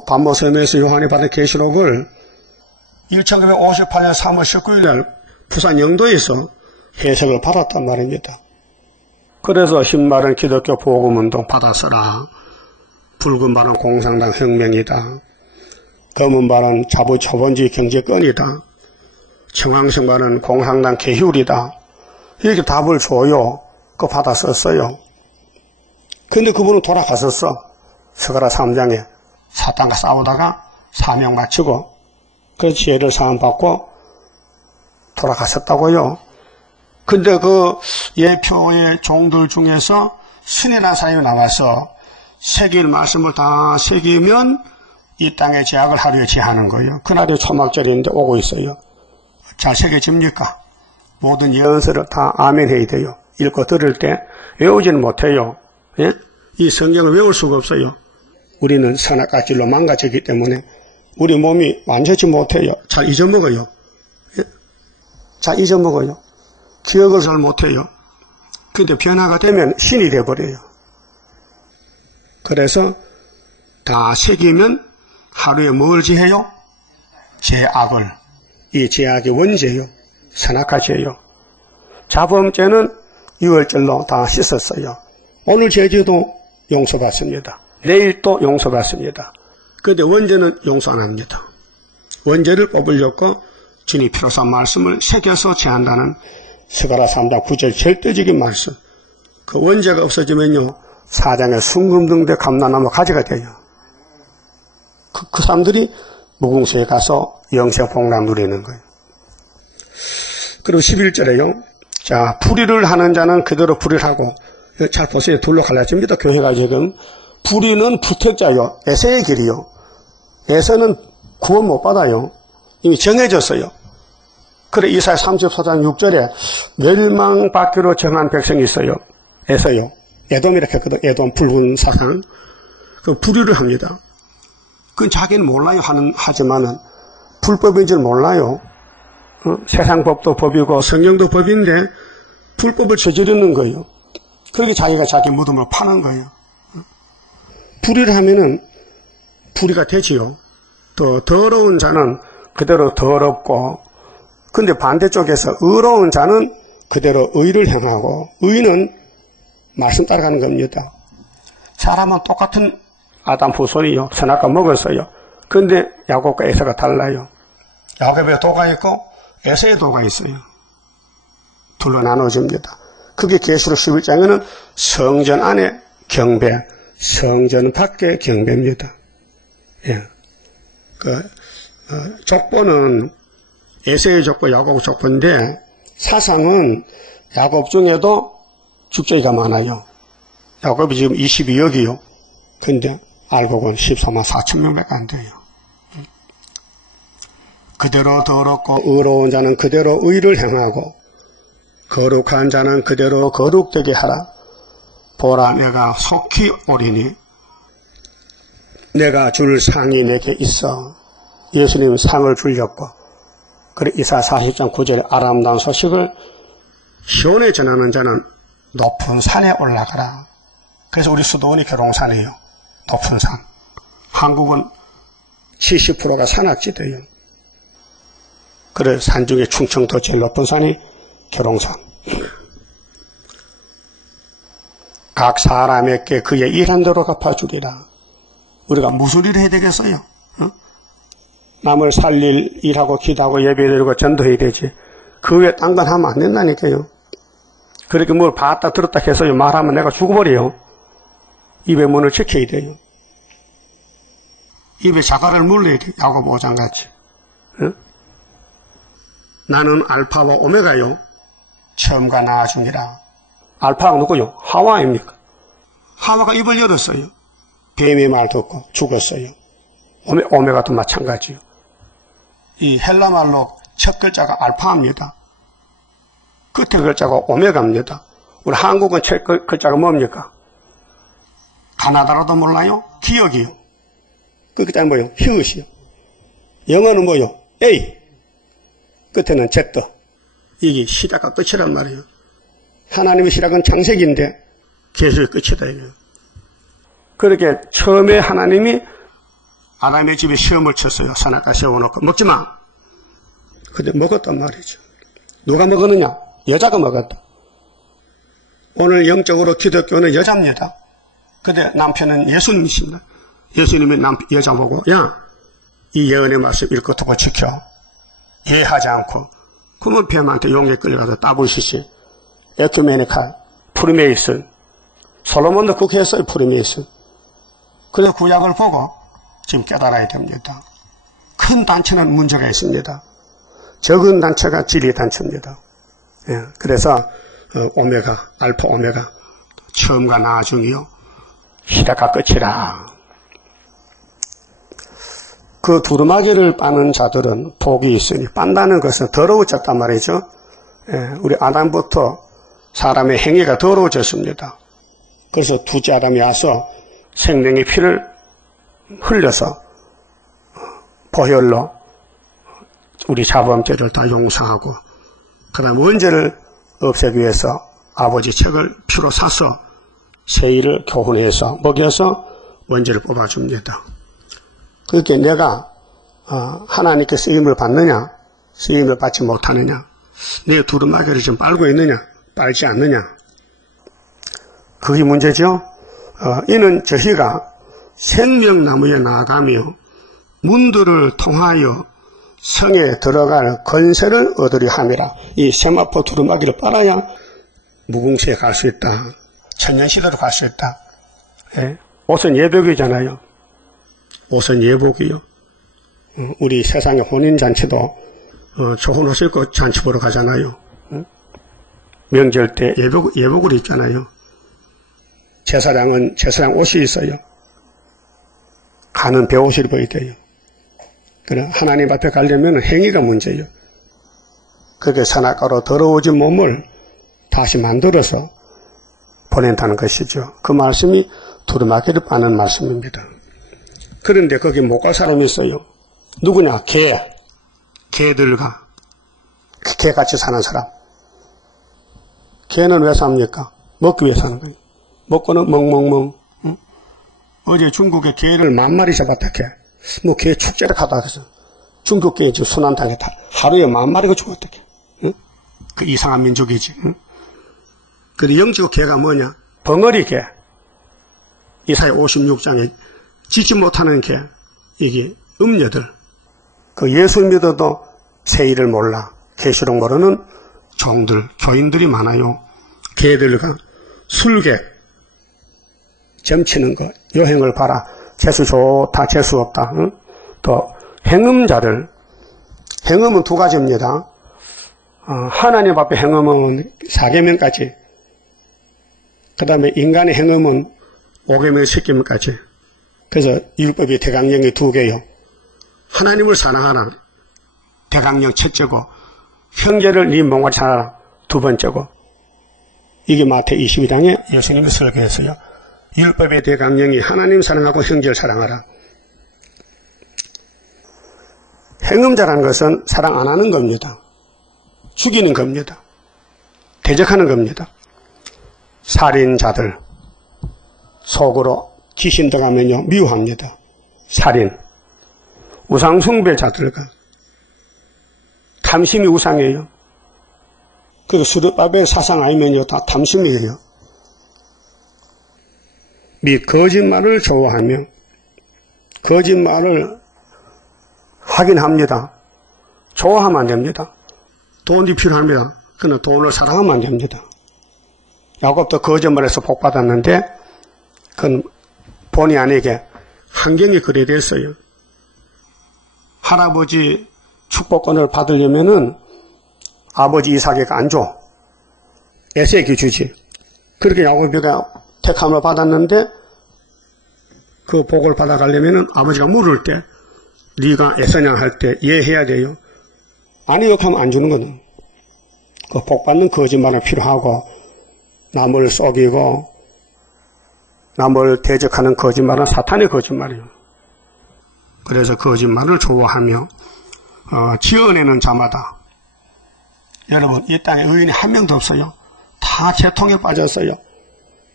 반모섬에서 요한이 받은 계시록을 1958년 3월 19일날 부산 영도에서 해석을 받았단 말입니다. 그래서 흰말은 기독교 복음운동 받아서라. 붉은 발은 공산당 혁명이다. 검은 발은 자본주의 경제권이다. 청황색 발은 공산당 개휼이다. 이렇게 답을 줘요. 그거 받아 썼어요. 근데 그분은 돌아갔었어. 스가랴 3장에 사탄과 싸우다가 사명 마치고 그래서 죄를 사함받고 돌아갔었다고요. 근데 그 예표의 종들 중에서 신이라는 사람이 나와서 새길 말씀을 다 새기면 이 땅의 죄악을 하루에 제하는 거예요. 그날이 초막절인데 오고 있어요. 잘 새겨집니까? 모든 예언서를 다 아멘 해야 돼요. 읽고 들을 때 외우지는 못해요. 예? 이 성경을 외울 수가 없어요. 우리는 선악과질로 망가졌기 때문에 우리 몸이 완전치 못해요. 잘 잊어먹어요. 예? 잘 잊어먹어요. 기억을 잘 못해요. 근데 변화가 되면 신이 돼버려요. 그래서 다 새기면 하루에 뭘 지해요? 죄악을. 이 죄악의 원죄요. 선악과죄요. 자범죄는 6월절로 다 씻었어요. 오늘 제주도 용서받습니다. 내일 또 용서받습니다. 그런데 원죄는 용서 안 합니다. 원죄를 뽑으려고 주님 피로산 말씀을 새겨서 제한다는 스가랴 3장 9절 절대적인 말씀. 그 원죄가 없어지면요 4장에 순금등대 감람나무 가지가 돼요. 그 사람들이 무궁수에 가서 영생복락 누리는 거예요. 그리고 11절에요. 자, 불의를 하는 자는 그대로 불의를 하고, 잘 보세요. 둘로 갈라집니다. 교회가 지금. 불의는 부택자요. 에서의 길이요. 에서는 구원 못 받아요. 이미 정해졌어요. 그래, 이사야 34장 6절에 멸망받기로 정한 백성이 있어요. 에서요. 에돔이라고 했거든. 에돔 붉은 사상. 그 불의를 합니다. 그건 자기는 몰라요. 하지만은 불법인 줄 몰라요. 세상 법도 법이고 성경도 법인데 불법을 저지르는 거예요. 그렇게 자기가 자기 무덤을 파는 거예요. 불의를 하면은 불의가 되지요. 또 더러운 자는 그대로 더럽고, 근데 반대쪽에서 의로운 자는 그대로 의를 행하고, 의는 말씀 따라가는 겁니다. 사람은 똑같은 아담 후손이요. 선악과 먹었어요. 근데 야곱과 에서가 달라요. 야곱의 도가 있고 에서의 도가 있어요. 둘로 나눠집니다. 그게 계시록 11장에는 성전 안에 경배, 성전 밖에 경배입니다. 예. 족보는 에서의 족보, 야곱 족보인데 사상은 야곱 중에도 죽자기가 많아요. 야곱이 지금 22억이요. 근데 알고 보면 14만 4천 명밖에 안 돼요. 그대로 더럽고 의로운 자는 그대로 의를 행하고 거룩한 자는 그대로 거룩되게 하라. 보라, 내가 속히 오리니 내가 줄 상이 내게 있어. 예수님 상을 주셨고, 그래 이사 40장 9절에 아름다운 소식을 시온에 전하는 자는 높은 산에 올라가라. 그래서 우리 수도원이 계룡산이에요. 높은 산. 한국은 70%가 산악지대예요. 그래 산 중에 충청도 제일 높은 산이 계룡산. 각 사람에게 그의 일한 대로 갚아주리라. 우리가 무슨 일을 해야 되겠어요? 남을 살릴 일하고 기도하고 예배드리고 전도해야 되지. 그 외에 딴 건 하면 안 된다니까요. 그렇게 뭘 봤다 들었다 해서 말하면 내가 죽어버려요. 입에 문을 지켜야 돼요. 입에 자갈을 물려야 돼요. 야고보 5장 같이. 나는 알파와 오메가요. 처음과 나중이라. 알파가 누구요? 하와입니까? 하와가 입을 열었어요. 뱀의 말 듣고 죽었어요. 오메가도 마찬가지요. 이 헬라 말로 첫 글자가 알파입니다. 끝에 글자가 오메가입니다. 우리 한국은 첫 글자가 뭡니까? 가나다라도 몰라요? 기억이요. 그 글자는 뭐요? 히읗이요. 영어는 뭐요? A. 끝에는 Z. 이게 시작과 끝이란 말이에요. 하나님의 시작은 창세기인데 계속의 끝이다 이거예요. 그렇게 처음에 하나님이 아담의 집에 시험을 쳤어요. 선악과 세워놓고 먹지 마. 근데 먹었단 말이죠. 누가 먹었느냐? 여자가 먹었다. 오늘 영적으로 기독교는 여자입니다. 근데 남편은 예수님이십니다. 예수님이 여자 보고 야, 이 예언의 말씀 읽고 듣고 지켜. 예하지 않고 그러면 뱀한테 용에 끌려가서 따부시시. 에큐메니칼, 프리메이슨. 솔로몬도 그렇게 했어요. 프리메이슨. 그래서 구약을 보고 지금 깨달아야 됩니다. 큰 단체는 문제가 있습니다. 적은 단체가 진리의 단체입니다. 예, 그래서 오메가, 알파 오메가, 처음과 나중이요. 시작과 끝이라. 그 두루마기를 빠는 자들은 복이 있으니, 빤다는 것은 더러워졌단 말이죠. 예, 우리 아담부터 사람의 행위가 더러워졌습니다. 그래서 두째 아담이 와서 생명의 피를 흘려서 보혈로 우리 자범죄를 다 용서하고 그 다음 원죄를 없애기 위해서 아버지 책을 피로 사서 세일을 교훈해서 먹여서 원죄를 뽑아줍니다. 그렇게 내가 하나님께 쓰임을 받느냐 쓰임을 받지 못하느냐 내 두루마기를 지금 빨고 있느냐 빨지 않느냐 그게 문제죠. 이는 저희가 생명나무에 나아가며 문들을 통하여 성에 들어갈 권세를 얻으려 함이라. 이 세마포 두루마기를 빨아야 무궁시에 갈 수 있다. 천년시대로 갈 수 있다. 예? 옷은 예복이잖아요. 옷은 예복이요. 우리 세상의 혼인잔치도 좋은 옷을 입고 잔치 보러 가잖아요. 명절 때 예복을 입잖아요. 제사장은 제사장 옷이 있어요. 가는 배옷을 입어야 돼요. 그래 하나님 앞에 가려면 행위가 문제예요. 그렇게 선악과로 더러워진 몸을 다시 만들어서 보낸다는 것이죠. 그 말씀이 두루마기를 빠는 말씀입니다. 그런데 거기 못 갈 사람이 있어요. 누구냐? 개들과 개같이 사는 사람. 개는 왜 삽니까? 먹기 위해 사는 거예요. 먹고는 멍멍멍. 응? 어제 중국에 개를 10,000마리 잡았다 개. 뭐 개 축제를 하다 해서 중국 개 지금 순환당했다. 하루에 10,000마리가 죽었다 개. 응? 그 이상한 민족이지. 응? 근데 영적 개가 뭐냐? 벙어리 개. 이사야 56장에 짖지 못하는 개. 이게 음녀들. 그 예수 믿어도 세일을 몰라. 계시록 모르는 종들, 교인들이 많아요. 개들과 술객. 점치는 것, 여행을 봐라. 재수 좋다, 재수 없다. 응? 또 행음자들. 행음은 두 가지입니다. 하나님 앞에 행음은 4계명까지. 그 다음에 인간의 행음은 5계명, 10계명까지. 그래서 율법이 대강령이 2개요. 하나님을 사랑하라. 대강령 첫째고 형제를 네 몸같이 사랑하라 두 번째고 이게 마태 22장에 예수님이 설교했어요. 율법의 대강령이 하나님 사랑하고 형제를 사랑하라. 행음자라는 것은 사랑 안 하는 겁니다. 죽이는 겁니다. 대적하는 겁니다. 살인자들 속으로 귀신 들어가면요 미워합니다. 살인 우상숭배자들과 탐심이 우상이에요. 그 스룹바벨 사상 아니면요 다 탐심이에요. 및 거짓말을 좋아하며 거짓말을 하긴 합니다. 좋아하면 안 됩니다. 돈이 필요합니다. 그러나 돈을 사랑하면 안 됩니다. 야곱도 거짓말해서 복 받았는데 그건 본의 아니게 환경이 그래 됐어요. 할아버지 축복권을 받으려면은 아버지 이삭에게 안 줘. 에세에게 주지. 그렇게 야곱이가 택함을 받았는데 그 복을 받아가려면은 아버지가 물을 때 네가 에서냐 할 때 이해해야 돼요. 아니요 하면 안 주는 거는. 그 복 받는 거짓말은 필요하고 남을 속이고 남을 대적하는 거짓말은 사탄의 거짓말이에요. 그래서 거짓말을 좋아하며 지어내는 자마다 여러분 이 땅에 의인이 한 명도 없어요. 다 재통에 빠졌어요.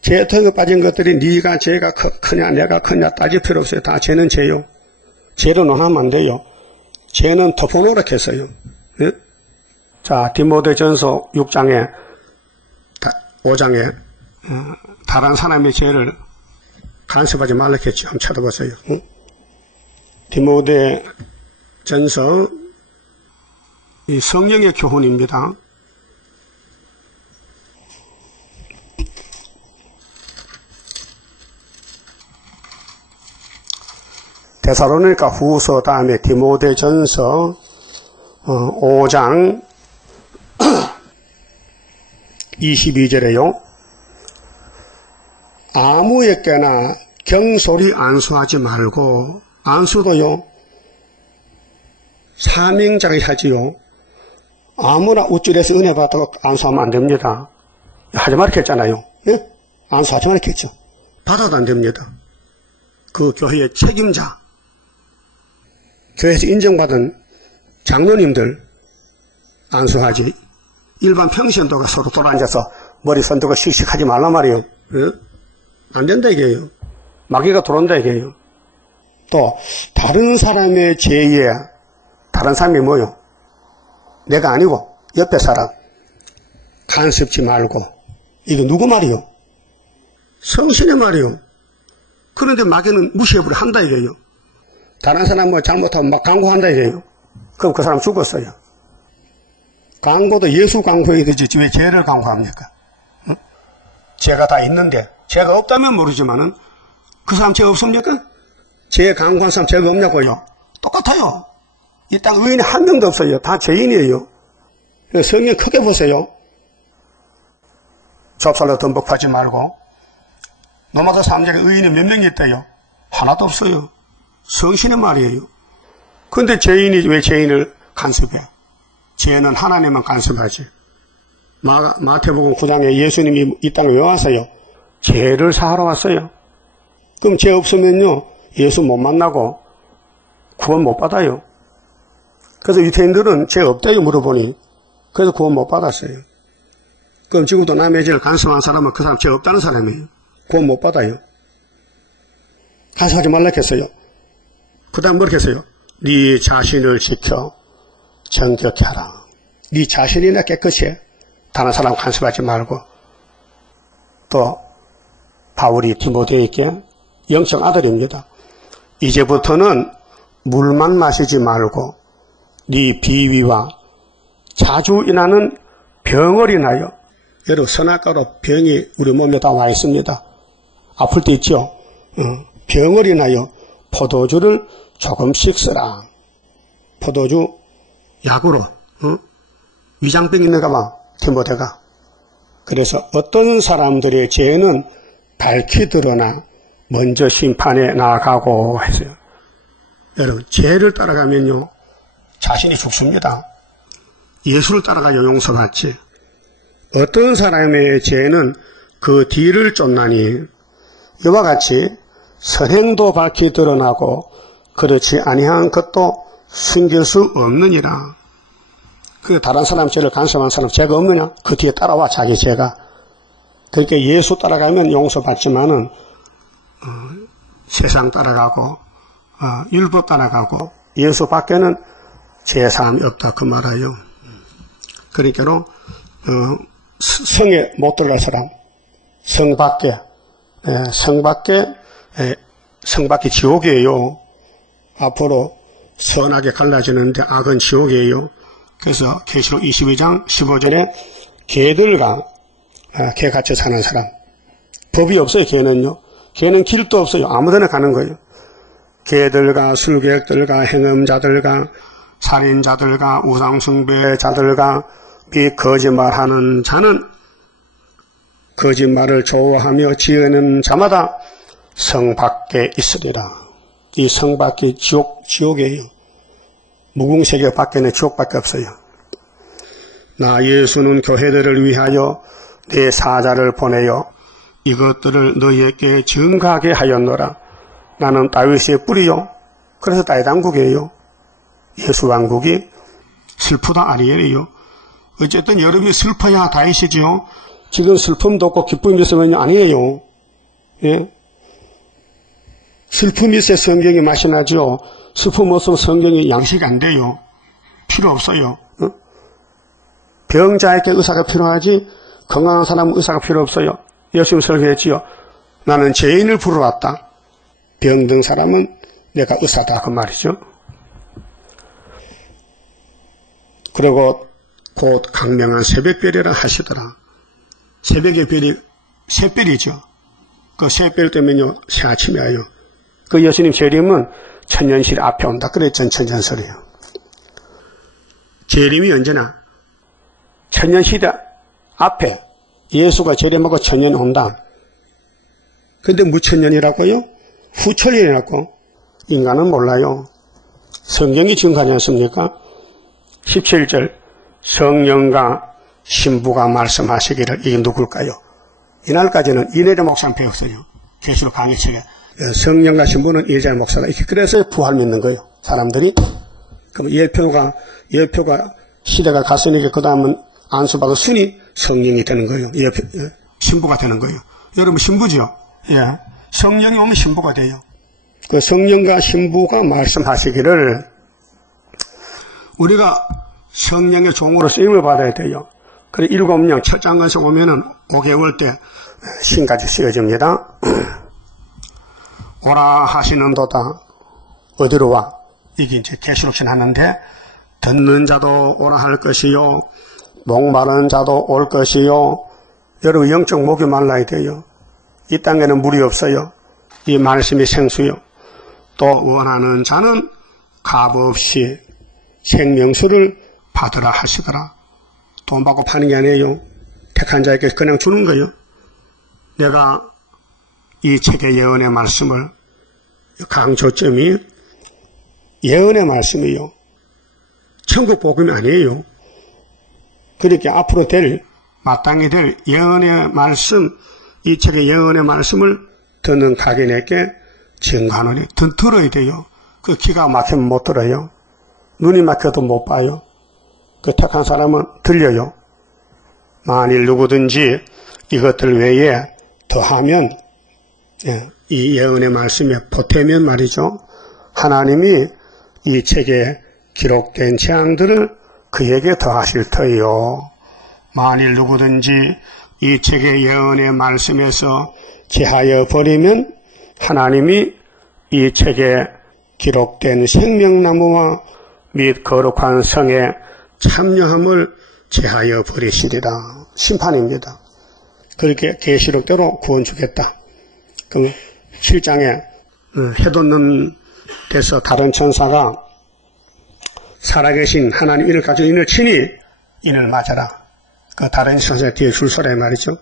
재통에 빠진 것들이 네가 죄가 크냐 내가 크냐 따질 필요 없어요. 다 죄는 죄요. 죄로 논하면 안 돼요. 죄는 덮어놓으라했어요. 예? 자 디모데전서 6장에 5장에 다른 사람의 죄를 간섭하지 말라 했죠. 한번 쳐다보세요. 디모데전서 이 성령의 교훈입니다. 데살로니가 후서 다음에 디모데전서 5장 22절에요. 아무에게나 경솔히 안수하지 말고 안수도요 사명자가 하지요. 아무나 우쭐해서 은혜 받다고 안수하면 안 됩니다. 하지 말라 했잖아요. 예? 안수하지 말라 했죠. 받아도 안 됩니다. 그 교회의 책임자, 교회에서 인정받은 장로님들 안수하지. 일반 평신도가 서로 돌아앉아서 머리 손들고 씩씩하지 말란 말이에요. 예? 안 된다 이게요. 마귀가 들어온다 이게요. 또 다른 사람의 죄에 다른 사람이 뭐요? 내가 아니고 옆에 사람 간섭지 말고. 이게 누구 말이요? 성신의 말이요. 그런데 마귀는 무시해버려 한다 이게요. 다른 사람 뭐 잘못하면 막 강구한다 이게요. 그럼 그 사람 죽었어요. 강구도 예수 강구해야 되지 왜 죄를 강구합니까? 응? 죄가 다 있는데 죄가 없다면 모르지만은 그 사람 죄 없습니까? 죄 강구한 사람 죄가 없냐고요? 똑같아요. 이 땅 의인이 한 명도 없어요. 다 죄인이에요. 성경 크게 보세요. 좁쌀로 덤벅하지 말고 노마다 3절에 의인이 몇 명이 있대요? 하나도 없어요. 성신의 말이에요. 그런데 죄인이 왜 죄인을 간섭해? 죄는 하나님만 간섭하지. 마태복음 9장에 예수님이 이 땅에 왜 왔어요? 죄를 사하러 왔어요. 그럼 죄 없으면요 예수 못 만나고 구원 못 받아요. 그래서 유태인들은 죄 없대요 물어보니 그래서 구원 못 받았어요. 그럼 지금도 남의 죄를 간섭한 사람은 그 사람 죄 없다는 사람이에요. 구원 못 받아요. 간섭하지 말라 했어요. 그 다음 뭐라고 했어요? 네 자신을 지켜 정결케 하라. 네 자신이나 깨끗이 해. 다른 사람 간섭하지 말고. 또 바울이 디모데에게 영적 아들입니다. 이제부터는 물만 마시지 말고 네 비위와 자주 인하는 병을 인하여. 여러분 선악과로 병이 우리 몸에 다 와 있습니다. 아플 때 있죠. 병을 인하여 포도주를 조금씩 쓰라. 포도주 약으로 위장병 있는가 봐 디모데가. 그래서 어떤 사람들의 죄는 밝히 드러나 먼저 심판에 나아가고 했어요. 여러분 죄를 따라가면요 자신이 죽습니다. 예수를 따라가야 용서받지. 어떤 사람의 죄는 그 뒤를 쫓나니 이와 같이 선행도 밝히 드러나고 그렇지 아니한 것도 숨길 수 없느니라. 그 다른 사람 죄를 간섭한 사람 죄가 없느냐? 그 뒤에 따라와 자기 죄가. 그러니까 예수 따라가면 용서받지만은 세상 따라가고 율법 따라가고 예수 밖에는 죄사함이 없다 그 말이에요. 그러니까 성에 못 들어갈 사람 성 밖이 지옥이에요. 앞으로 선하게 갈라지는데 악은 지옥이에요. 그래서 계시록 22장 15절에 개들과 개 같이 사는 사람. 법이 없어요. 개는요. 개는 길도 없어요. 아무데나 가는 거예요. 개들과 술객들과 행음자들과 살인자들과 우상숭배자들과 이 거짓말하는 자는 거짓말을 좋아하며 지으는 자마다 성 밖에 있으리라. 이 성 밖이 지옥이에요. 무궁세계 밖에는 지옥밖에 없어요. 나 예수는 교회들을 위하여 내 사자를 보내어 이것들을 너희에게 증거하게 하였노라. 나는 다윗의 뿌리요. 그래서 다윗 왕국이에요. 예수 왕국이 슬프다 아니에요. 어쨌든 여러분이 슬퍼야 다윗이죠. 지금 슬픔도 없고 기쁨이 있으면 아니에요. 예? 슬픔이 있어야 성경이 맛이 나죠. 슬픔 없으면 성경이 양식이 안 돼요. 필요 없어요. 병자에게 의사가 필요하지 건강한 사람은 의사가 필요 없어요. 예수님 설교했지요. 나는 죄인을 부르러 왔다. 병든 사람은 내가 의사다 그 말이죠. 그리고 곧 강명한 새벽별이라 하시더라. 새벽의 별이 새별이죠. 그 새별 때문에요 새 아침이 와요. 그 예수님 재림은 천년실 앞에 온다. 그랬죠. 천년설이에요. 재림이 언제나 천년시대 앞에 예수가 재림하고 천년 온다. 근데 무천년이라고요? 후천년이라고? 인간은 몰라요. 성경이 증거하지 않습니까? 17절 성령과 신부가 말씀하시기를 이게 누굴까요? 이날까지는 이내자 목사는 배웠어요. 계시록 강의책에 성령과 신부는 이내자 목사가 이렇게 그래서 부활 믿는 거예요. 사람들이. 그럼 예표가 시대가 갔으니까 그 다음은 안수받은 순이 성령이 되는 거예요. 신부가 되는 거예요. 여러분 신부죠? 예. 성령이 오면 신부가 돼요. 그 성령과 신부가 말씀하시기를 우리가 성령의 종으로 쓰임을 받아야 돼요. 그래 7명 첫 장관에서 오면은 5개월 때 신까지 쓰여집니다. 오라 하시는도다. 어디로 와? 이게 이제 계시록신 하는데 듣는 자도 오라 할 것이요 목마른 자도 올 것이요. 여러분 영적 목이 말라야 돼요. 이 땅에는 물이 없어요. 이 말씀이 생수요. 또 원하는 자는 값없이 생명수를 받으라 하시더라. 돈 받고 파는 게 아니에요. 택한 자에게 그냥 주는 거예요. 내가 이 책의 예언의 말씀을 강조점이 예언의 말씀이요. 천국 복음이 아니에요. 그렇게 앞으로 마땅히 될 예언의 말씀, 이 책의 예언의 말씀을 듣는 각인에게 증거하노니 들어야 돼요. 그 기가 막히면 못 들어요. 눈이 막혀도 못 봐요. 그 택한 사람은 들려요. 만일 누구든지 이것들 외에 더하면 이 예언의 말씀에 보태면 말이죠. 하나님이 이 책에 기록된 재앙들을 그에게 더하실 터이요. 만일 누구든지 이 책의 예언의 말씀에서 제하여 버리면 하나님이 이 책에 기록된 생명나무와 및 거룩한 성에 참여함을 제하여 버리시리라. 심판입니다. 그렇게 계시록대로 구원 주겠다. 그럼 7장에 해돋는 데서 다른 천사가 살아계신 하나님 인을 가지고 인을 치니 인을 맞아라. 그 다른 천사 뒤에 줄 서라 말이죠.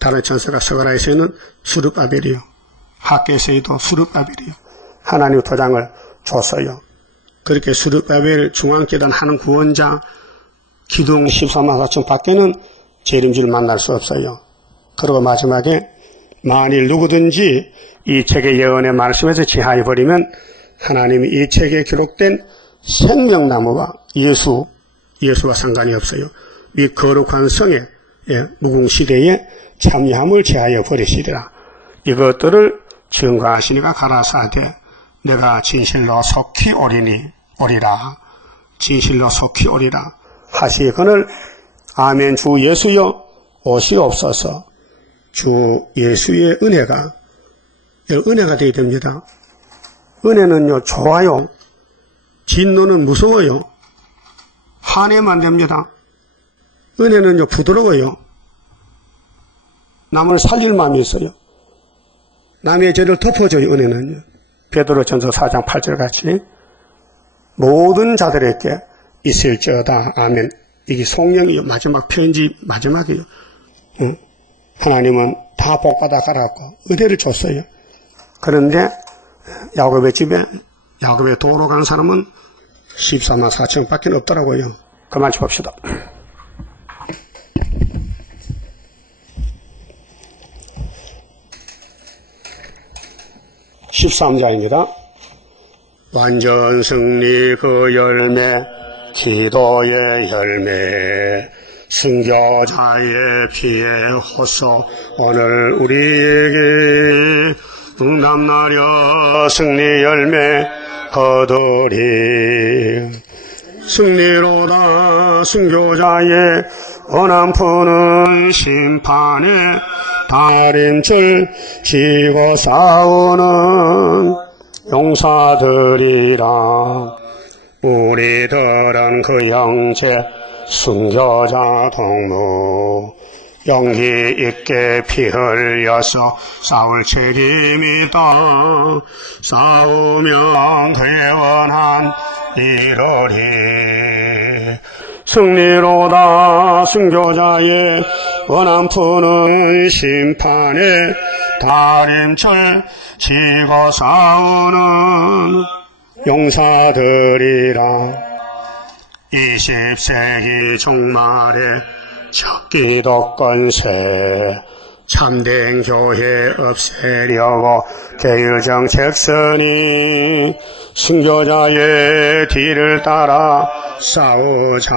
다른 천사가 스가랴에서는 수룹바벨이요. 학개에서도 수룹바벨이요. 하나님 도장을 줬어요. 그렇게 스룹바벨 중앙재단 하는 구원자 기둥 14만 4천 밖에는 재림주를 만날 수 없어요. 그리고 마지막에 만일 누구든지 이 책의 예언의 말씀에서 지하해버리면 하나님이 이 책에 기록된 생명나무와 예수와 상관이 없어요. 이 거룩한 성의 무궁시대에 참여함을 제하여 버리시리라. 이것들을 증거하시니까 가라사대 내가 진실로 속히 오리라. 진실로 속히 오리라. 하시거늘 아멘. 주 예수여 오시옵소서. 주 예수의 은혜가 되어야 됩니다. 은혜는요 좋아요. 진노는 무서워요. 화내면 됩니다. 은혜는요 부드러워요. 남을 살릴 마음이 있어요. 남의 죄를 덮어줘요. 은혜는요. 베드로전서 4장 8절 같이 모든 자들에게 있을지어다. 아멘. 이게 성령이요. 마지막 편지 마지막이에요. 하나님은 다 복받아 가라고 은혜를 줬어요. 그런데 야곱의 집에 야곱의 도로 간 사람은 14만 4천 밖에 없더라고요. 그만 봅시다. 13장입니다. 완전 승리 그 열매, 기도의 열매, 순교자의 피의 호소, 오늘 우리에게 응답나려 승리 열매 거두리. 승리로다 순교자의 원한 푸는 심판에 다림줄 지고 싸우는 용사들이라. 우리들은 그 형제 순교자 동무 용기 있게 피 흘려서 싸울 책임이다. 싸우면 그의 원한 이루리. 승리로다 순교자의 원한 푸는 심판에 다림줄 지고 싸우는 용사들이라. 20세기 종말에 적기독권세 참된 교회 없애려고 계율정책선이 순교자의 뒤를 따라 싸우자.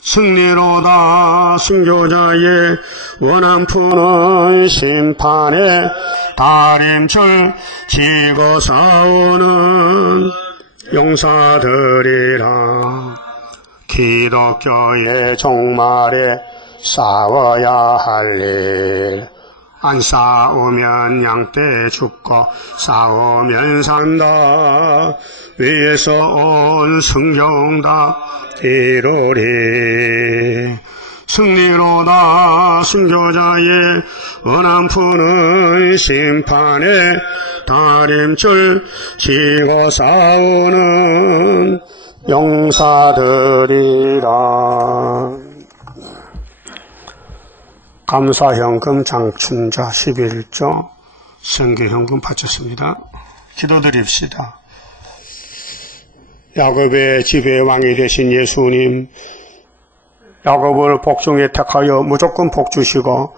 승리로다 순교자의 원한 푸는 심판에 다림줄 지고 싸우는 용사들이라. 기독교의 종말에 싸워야 할 일. 안 싸우면 양떼 죽고 싸우면 산다. 위에서 온 성경다 이루리. 승리로다 순교자의 원한 푸는 심판에 다림줄 지고 싸우는 용사들이라. 감사현금 장춘자 11조 성교현금 바쳤습니다. 기도드립시다. 야곱의 지배의 왕이 되신 예수님, 야곱을 복중에 택하여 무조건 복 주시고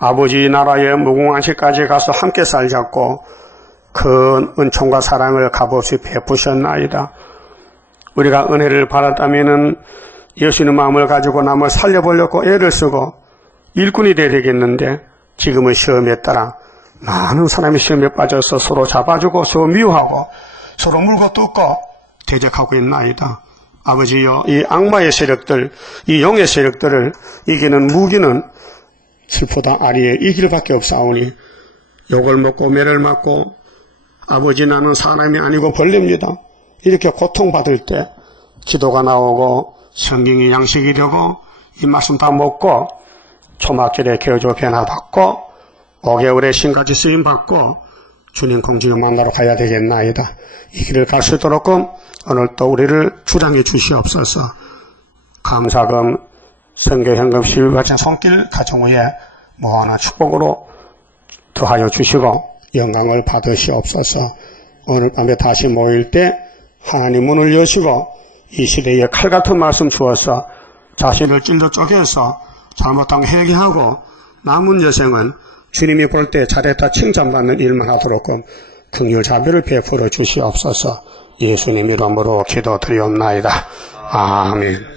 아버지 나라의 무궁한시까지 가서 함께 살자고 큰 은총과 사랑을 값없이 베푸셨나이다. 우리가 은혜를 받았다면은 예수님 마음을 가지고 남을 살려보려고 애를 쓰고 일꾼이 돼야 되겠는데 지금은 시험에 따라 많은 사람이 시험에 빠져서 서로 잡아주고 서로 미워하고 서로 물고 뜯고 대적하고 있나이다. 아버지여, 이 악마의 세력들, 이 영의 세력들을 이기는 무기는 슬프다 아리에 이 길밖에 없사오니 욕을 먹고 매를 맞고 아버지 나는 사람이 아니고 벌레입니다. 이렇게 고통받을 때 기도가 나오고 성경이 양식이 되고 이 말씀 다 먹고 초막절에 개어조 변화받고 5개월의 신까지 쓰임받고 주님 공주님 만나러 가야 되겠나이다. 이 길을 갈 수 있도록 오늘 또 우리를 주장해 주시옵소서. 감사금 선교현금 12바친 손길 가정 후에 무한한 축복으로 더하여 주시고 영광을 받으시옵소서. 오늘 밤에 다시 모일 때 하나님 문을 여시고 이 시대에 칼 같은 말씀 주어서 자신을 찔러 쪼개서 잘못한 거 회개하고 남은 여생은 주님이 볼 때 잘했다 칭찬받는 일만 하도록 긍휼 자비를 베풀어 주시옵소서. 예수님 이름으로 기도드리옵나이다. 아멘.